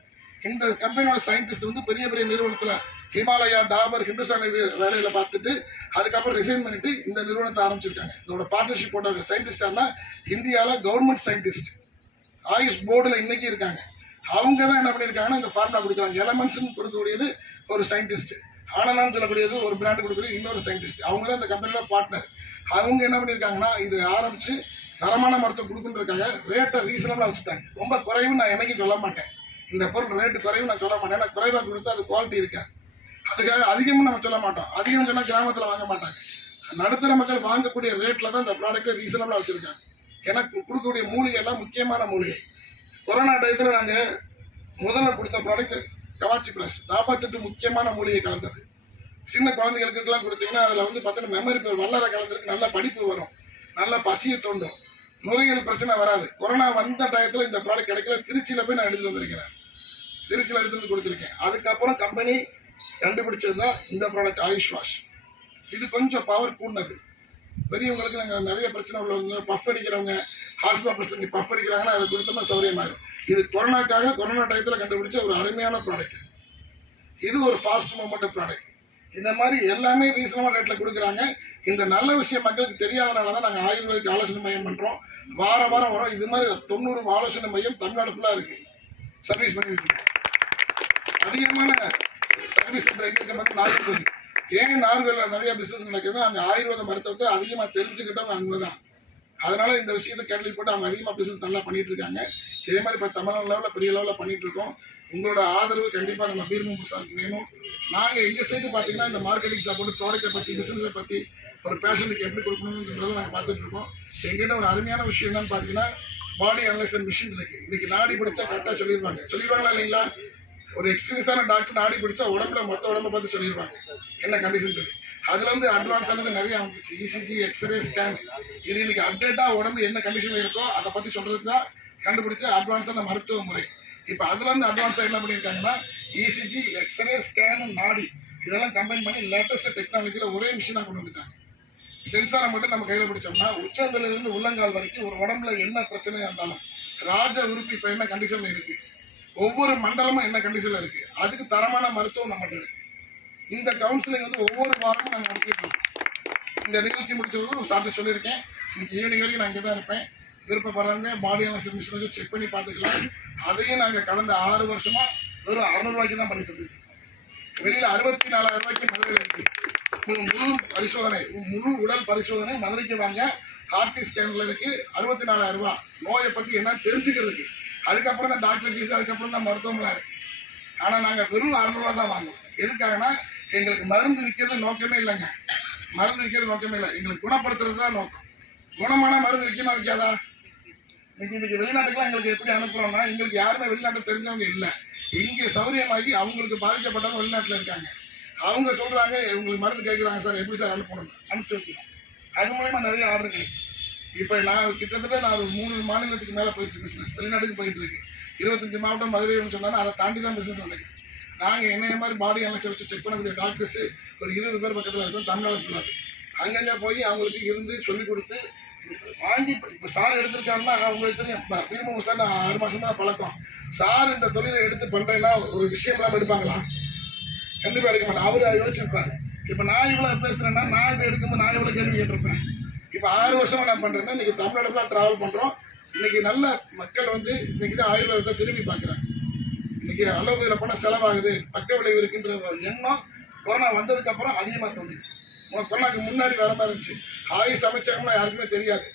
இந்த கம்பெனியோட சயின்டிஸ்ட் வந்து பெரிய பெரிய நிறுவனத்தில் ஹிமாலயா, டாபர், ஹிந்துஸ்தான் வேலையில் பார்த்துட்டு அதுக்கப்புறம் ரிசைன் பண்ணிட்டு இந்த நிறுவனத்தை ஆரம்பிச்சிருக்காங்க. இதோட பார்ட்னர்ஷிப் போட்ட சயின்டிஸ்டானா இந்தியாவில் கவர்மெண்ட் சயின்டிஸ்ட் ஆயுஷ் போர்டில் இன்னைக்கு இருக்காங்க. அவங்க தான் என்ன பண்ணியிருக்காங்கன்னா இந்த ஃபார்முலா கொடுக்குறாங்க. எலமெண்ட்ஸ்ன்னு கொடுக்கக்கூடியது ஒரு சயின்டிஸ்ட், ஆனலான்னு சொல்லக்கூடியது ஒரு பிராண்ட் கொடுக்குறது இன்னொரு சயின்டிஸ்ட். அவங்க தான் இந்த கம்பெனியோட பார்ட்னர். அவங்க என்ன பண்ணியிருக்காங்கன்னா இது ஆரம்பித்து தரமான மருத்துவம் கொடுக்குன்றதுக்காக ரேட்டை ரீசனபிளாக வச்சுட்டாங்க. ரொம்ப குறைவுன்னு நான் என்னைக்கும் சொல்ல மாட்டேன். இந்த பொருள் ரேட்டு குறைவு நான் சொல்ல மாட்டேன். ஏன்னா குறைவாக கொடுத்தா அது குவாலிட்டி இருக்காது. அதுக்காக அதிகமும் நம்ம சொல்ல மாட்டோம். அதிகம் சொன்னால் கிராமத்தில் வாங்க மாட்டாங்க. நடுத்தர மக்கள் வாங்கக்கூடிய ரேட்டில் தான் இந்த ப்ராடக்ட்டை ரீசனபிளாக வச்சுருக்காங்க. ஏன்னா கொடுக்கக்கூடிய மூலிகை எல்லாம் முக்கியமான மூலிகை. கொரோனா டயத்தில் நாங்கள் முதல்ல கொடுத்த ப்ராடக்ட் கவாச்சி ப்ளஸ் 48 முக்கியமான மூலிகை கலந்தது. சின்ன குழந்தைகளுக்கெல்லாம் கொடுத்தீங்கன்னா அதில் வந்து பார்த்தீங்கன்னா மெமரி பவர் வல்லரை கலந்துருக்கு, நல்ல படிப்பு வரும், நல்ல பசியை தோன்றும், நுரையீரல் பிரச்சனை வராது. கொரோனா வந்த டயத்தில் இந்த ப்ராடக்ட் கிடைக்கல. திருச்சியில் போய் நான் எடுத்துகிட்டு வந்திருக்கிறேன். திருச்சியில் எடுத்துகிட்டு வந்து கொடுத்துருக்கேன். அதுக்கப்புறம் கம்பெனி கண்டுபிடிச்சது தான் இந்த ப்ராடக்ட் ஆயுஷ் வாஷ். இது கொஞ்சம் பவர் கூடினது. பெரியவங்களுக்கு நாங்கள் நிறைய பிரச்சனை உள்ளவங்க, பஃப் அடிக்கிறவங்க, ஹாஸ்பிட்டல் பிரச்சனை பஃப் அடிக்கிறாங்கன்னா அதை கொடுத்தோம்னா சௌரியமாயிரும். இது கொரோனாக்காக கொரோனா டயத்தில் கண்டுபிடிச்ச ஒரு அருமையான ப்ராடக்ட். இது ஒரு ஃபாஸ்ட் மூவ்மெண்ட் ப்ராடக்ட். இந்த மாதிரி எல்லாமே ரீசனபிள் ரேட்டில் கொடுக்குறாங்க. இந்த நல்ல விஷயம் மக்களுக்கு தெரியாதனால தான் நாங்கள் ஆயுர்வேதிக் ஆலோசனை மையம் பண்ணுறோம். வாரம் வரோம். இது மாதிரி 90 ஆலோசனை மையம் தமிழ்நாடு ஃபுல்லாக இருக்குது. சர்வீஸ் பண்ணிட்டு இருக்கோம். அதிகமான சர்வீஸ் சென்டர் எங்கே இருக்க மாதிரி நாகர்கோவில். ஏன் நாகர்கோவிலில் நிறைய பிஸ்னஸ் நடக்குதுன்னா அங்கே ஆயுர்வேத மருத்துவத்தை அதிகமாக தெரிஞ்சுக்கிட்டவங்க அங்கே தான். அதனால இந்த விஷயத்தை கேள்விப்பட்டு அவங்க அதிகமாக பிஸ்னஸ் நல்லா பண்ணிட்டு இருக்காங்க. இதே மாதிரி இப்போ தமிழ்நாடு லெவலில் பெரிய லெவலில் பண்ணிட்டு இருக்கோம். உங்களோட ஆதரவு கண்டிப்பாக நம்ம பீர் முகமது சாருக்கு வேணும். நாங்கள் எங்கள் சைடு பார்த்தீங்கன்னா இந்த மார்க்கெட்டிங் சப்போர்ட், ப்ராடக்ட்டை பற்றி, பிஸ்னஸை பற்றி ஒரு பேஷண்ட்டுக்கு எப்படி கொடுக்கணுன்றதை நாங்கள் பார்த்துட்டு இருக்கோம். எங்கிட்ட ஒரு அருமையான விஷயம் என்னன்னு பார்த்தீங்கன்னா பாடி அனலைசர் மிஷின் இருக்குது. இன்னைக்கு நாடி பிடிச்சா கரெக்டாக சொல்லிடுவாங்களா இல்லைங்களா? ஒரு எக்ஸ்பீரியன்ஸான டாக்டர் நாடி பிடிச்சா உடம்புல மொத்த உடம்பை பார்த்து சொல்லிடுவாங்க என்ன கண்டிஷன் சொல்லி. அதில் வந்து அட்வான்ஸானது நிறைய வந்துச்சு. ECG, X-ray, scan. இது இன்னைக்கு அப்டேட்டாக உடம்பு என்ன கண்டிஷனில் இருக்கோ அதை பற்றி சொல்கிறது தான் கண்டுபிடிச்ச அட்வான்ஸான மருத்துவ முறை. இப்போ அதில் வந்து அட்வான்ஸாக என்ன பண்ணியிருக்காங்கன்னா இசிஜி, எக்ஸ்ரே, ஸ்கேனு, நாடி இதெல்லாம் கம்பைன் பண்ணி லேட்டஸ்ட் டெக்னாலஜியில் ஒரே மிஷினாக கொண்டு வந்துட்டாங்க. சென்சாரை மட்டும் நம்ம கையில் பிடிச்சோம்னா உச்சந்தலையிலிருந்து உள்ளங்கால் வரைக்கும் ஒரு உடம்புல என்ன பிரச்சனையாக இருந்தாலும் ராஜ உறுப்பு இப்போ என்ன கண்டிஷனில் இருக்குது, ஒவ்வொரு மண்டலமும் என்ன கண்டிஷனில் இருக்குது, அதுக்கு தரமான மருத்துவம் நம்மகிட்ட இருக்குது. இந்த கவுன்சிலிங் வந்து ஒவ்வொரு வாரமும் நாங்கள் நடத்திட்டு இருக்கோம். இந்த நிகழ்ச்சி முடிச்சதும் சாப்பிட்டு சொல்லியிருக்கேன். இன்னைக்கு ஈவினிங் வரைக்கும் நான் இங்கே தான் இருப்பேன். விருப்பப்படுறவங்க பாடி அனலைசிஸ் மிஷின் வச்சு செக் பண்ணி பார்த்துக்கலாம். அதையும் நாங்கள் கடந்த 6 வருஷமாக வெறும் 600 ரூபாய்க்கு தான் பண்ணி தந்துருக்கோம். வெளியில் 64,000 ரூபாய்க்கு மதுரையில் இருக்குது. முழு பரிசோதனை, முழு உடல் பரிசோதனை மதுரைக்கு வாங்க. ஹார்டி ஸ்கேனில் இருக்குது 64,000 ரூபா. நோயை பற்றி என்னன்னு தெரிஞ்சுக்கிறதுக்கு. அதுக்கப்புறம் தான் டாக்டர் ஃபீஸ், அதுக்கப்புறம் தான் மருத்துவம்லாம் இருக்குது. ஆனால் நாங்கள் வெறும் 600 ரூபா தான் வாங்குவோம். எதுக்காகனா எங்களுக்கு மருந்து விற்கிறது நோக்கமே இல்லைங்க. மருந்து விற்கிறது நோக்கமே இல்லை, எங்களுக்கு குணப்படுத்துறது தான் நோக்கம். குணமான மருந்து விற்கணும் வைக்காதா? இன்னைக்கு வெளிநாட்டுக்குலாம் எங்களுக்கு எப்படி அனுப்புகிறோம்னா எங்களுக்கு யாருமே வெளிநாட்டு தெரிஞ்சவங்க இல்லை. இங்கே சௌரியமாகி அவங்களுக்கு பாதிக்கப்பட்டவங்க வெளிநாட்டில் இருக்காங்க. அவங்க சொல்கிறாங்க இவங்களுக்கு மருந்து கேட்குறாங்க சார், எப்படி சார் அனுப்பணும், அனுப்பிச்சி வைக்கிறோம். அது மூலயமா நிறைய ஆர்டர் கிடைக்கும். இப்போ நான் கிட்டத்தட்ட ஒரு 3 மாநிலத்துக்கு மேலே போயிடுச்சு பிஸ்னஸ். வெளிநாட்டுக்கு போயிட்டு இருக்கு. 25 மாவட்டம் மதுரைன்னு சொன்னாலும் அதை தாண்டி தான் பிஸ்னஸ் நடக்குது. நாங்கள் என்னைய மாதிரி பாடி அனலைசர் வச்சு செக் பண்ணக்கூடிய டாக்டர்ஸு ஒரு 20 பேர் பக்கத்தில் இருக்கோம் தமிழ்நாடு ஃபுல்லாக. அங்கங்கே போய் அவங்களுக்கு இருந்து சொல்லிக் கொடுத்து வாங்கி இப்போ சார் எடுத்திருக்காருன்னா அவங்களுக்கு தெரியும். பீர் முகமது சார் நான் 6 மாதம் தான் பழக்கம். சார் இந்த தொழிலை எடுத்து பண்ணுறேன்னா ஒரு விஷயம் இல்லாமல் எடுப்பாங்களா? கண்டிப்பாக எடுக்க மாட்டேன். அவர் யோசிச்சிருப்பார். இப்போ நான் இவ்வளோ பேசுகிறேன்னா நான் இதை எடுக்கும்போது நான் எவ்வளோ கேள்வி கேட்டிருப்பேன். இப்போ 6 வருஷமாக நான் பண்ணுறேன்னா இன்றைக்கி தமிழ்நாடு ஃபுல்லாக ட்ராவல் பண்ணுறோம். இன்றைக்கி நல்ல மக்கள் வந்து இன்றைக்கி தான் ஆயுர்வேதத்தை திரும்பி பார்க்குறாங்க. இன்றைக்கி அலோபதியில் போனால் செலவாகுது, பக்க விளைவு இருக்குன்ற ஒரு எண்ணம் கொரோனா வந்ததுக்கப்புறம் அதிகமாக தோணுது. கொரோனாக்கு முன்னாடி வர மாதிரி இருந்துச்சு. சமைச்சாங்கன்னா யாருக்குமே தெரியாது.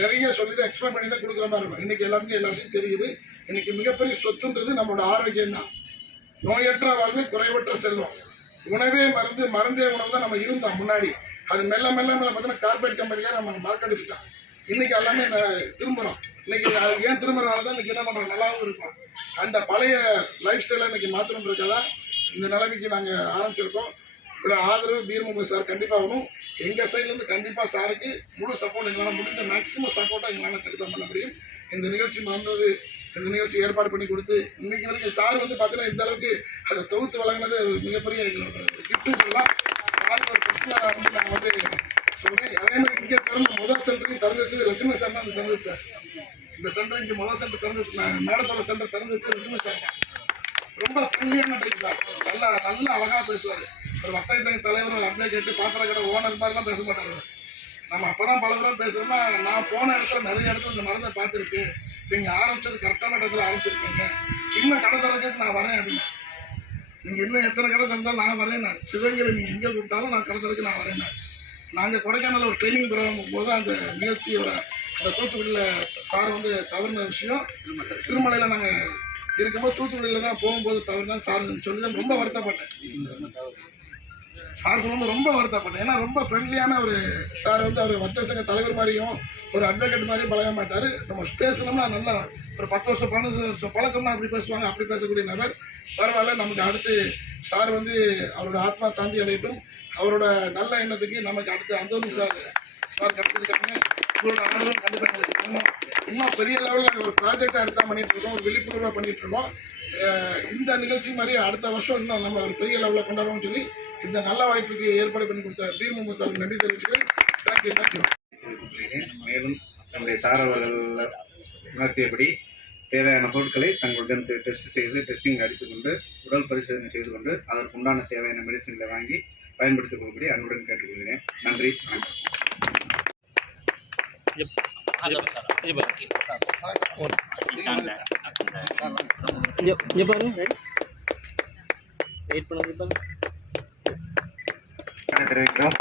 நிறைய சொல்லி தான் எக்ஸ்பிளைன் பண்ணி தான் கொடுக்குற மாதிரி இருக்கும். இன்றைக்கி எல்லாத்துக்கும் எல்லா விஷயம் தெரியுது. இன்றைக்கி மிகப்பெரிய சொத்துன்றது நம்மளோட ஆரோக்கியம் தான். நோயற்ற வாழ்வு குறைவற்ற செல்வம். உணவே மருந்து, மருந்தே உணவு தான் நம்ம இருந்தோம் முன்னாடி. அது மெல்ல பார்த்தீங்கன்னா கார்பரேட் கம்பெனிக்காக நம்ம மறக்கடிச்சிட்டோம். இன்றைக்கி எல்லாமே திரும்புகிறோம். இன்றைக்கி அது ஏன் திரும்புறதுனால தான் இன்றைக்கி என்ன பண்ணுறோம், நல்லாவும் இருக்கும். அந்த பழைய லைஃப் ஸ்டைலை இன்றைக்கி மாற்றணுன்றதுக்காக தான் இந்த நிலைமைக்கு நாங்கள் ஆரம்பிச்சிருக்கோம். இவ்வளோ ஆதரவு பீர்முக சார் கண்டிப்பாக வரும். எங்கள் சைட்லேருந்து கண்டிப்பாக சாருக்கு முழு சப்போர்ட் எங்களால் முடிஞ்ச மேக்ஸிமம் சப்போர்ட்டாக எங்களால் கண்டிப்பாக பண்ண முடியும். இந்த நிகழ்ச்சி வந்தது, இந்த நிகழ்ச்சி ஏற்பாடு பண்ணி கொடுத்து இன்றைக்கி வரைக்கும் சார் வந்து பார்த்தீங்கன்னா இந்த அளவுக்கு அதை தொகுத்து வழங்கினது மிகப்பெரிய எங்களோட கிஃப்ட்டுன்னு சொல்லலாம். சாருக்கு ஒரு பர்சனலாக வந்து நாங்கள் வந்து சொல்கிறேன். அதே மாதிரி இங்கே திறந்த முதல் சென்டரையும் திறந்து வச்சது லட்சுமி சார் தான் திறந்து வச்சார். இந்த சென்டர் இங்கே முதல் சென்டர் திறந்து வச்சு மேடத்தோட சென்டர் திறந்து வச்சு லட்சுமி சார் தான். ரொம்ப ஃப்ரெண்ட்லியான டைப் தான். நல்லா அழகாக பேசுவார். ஒரு வர்த்தக தலைவர், ஒரு அட்வொகேட்டு, பாத்திர கடை ஓனர் மாதிரிலாம் பேச மாட்டார். நம்ம அப்போ தான் பலவரம் பேசுகிறோம்னா, நான் போன இடத்துல நிறைய இடத்துல இந்த மருந்தை பார்த்துருக்கு, நீங்கள் ஆரம்பித்தது கரெக்டான இடத்துல ஆரம்பிச்சிருக்கீங்க, இன்னும் கடை திறக்கிறதுக்கு நான் வரேன் அப்படின்னு. நீங்கள் இன்னும் எத்தனை கடை திறந்தாலும் நான் வரேன். சிவகங்கை நீங்கள் எங்கே கூப்பிட்டாலும் நான் கடை திறக்க நான் வரேன். நாங்கள் கொடைக்கானலில் ஒரு ட்ரைனிங் ப்ரோக்ராம் போது அந்த நிகழ்ச்சியோட அந்த தூத்துக்குடியில் சார் வந்து தவறுன விஷயம், சிறுமலையில் நாங்கள் இருக்கும்போது தூத்துக்குடியில் தான் போகும்போது தவறுனாலும் சார் சொல்லி தான் ரொம்ப வருத்தப்பட்டேன். சார் சொல்லும்போது ரொம்ப வருத்தப்பட்டேன். ஏன்னா ரொம்ப ஃப்ரெண்ட்லியான ஒரு சார் வந்து அவர் வர்த்தக சங்க தலைவர் மாதிரியும் ஒரு அட்வொகேட் மாதிரியும் பழக மாட்டார். நம்ம பேசணும்னா நல்லா ஒரு 10 வருஷம் 15 வருஷம் பழக்கம்னா அப்படி பேசுவாங்க. அப்படி பேசக்கூடிய நபர். பரவாயில்ல, நமக்கு அடுத்து சார் வந்து அவரோட ஆத்மா சாந்தி அடையட்டும். அவரோட நல்ல எண்ணத்துக்கு நமக்கு அடுத்து அந்தோனி சார் கிடைச்சிருக்காங்க. உங்களோட ஆதரவு கண்டிப்பாக எங்களுக்கு வேணும். இன்னும் பெரிய லெவலில் ஒரு ப்ராஜெக்டை அடுத்தா பண்ணிட்டு இருக்கோம், ஒரு விழிப்புணர்வாக பண்ணிட்டு இருக்கோம். இந்த நிகழ்ச்சி மாதிரி அடுத்த வருஷம் இன்னும் நம்ம ஒரு பெரிய லெவலில் கொண்டாடுவோம்னு சொல்லி இந்த நல்ல வாய்ப்புக்கு ஏற்பாடு பண்ணி கொடுத்த பீர்முக சாருக்கு நன்றி தெரிவிச்சுக்கிறேன். தேங்க்யூ. மேலும் நம்முடைய சார் அவர்கள் உணர்த்தியபடி தேவையான பொருட்களை தங்களுடன் டெஸ்டிங் அடித்துக்கொண்டு உடல் பரிசோதனை செய்து கொண்டு அதற்குண்டான தேவையான மெடிசன்களை வாங்கி பயன்படுத்திக் கொள்ளும்படி அன்புடன் கேட்டுக்கொள்கிறேன். நன்றி, வணக்கம். தெரிவிக்கிறோம்.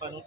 வாங்க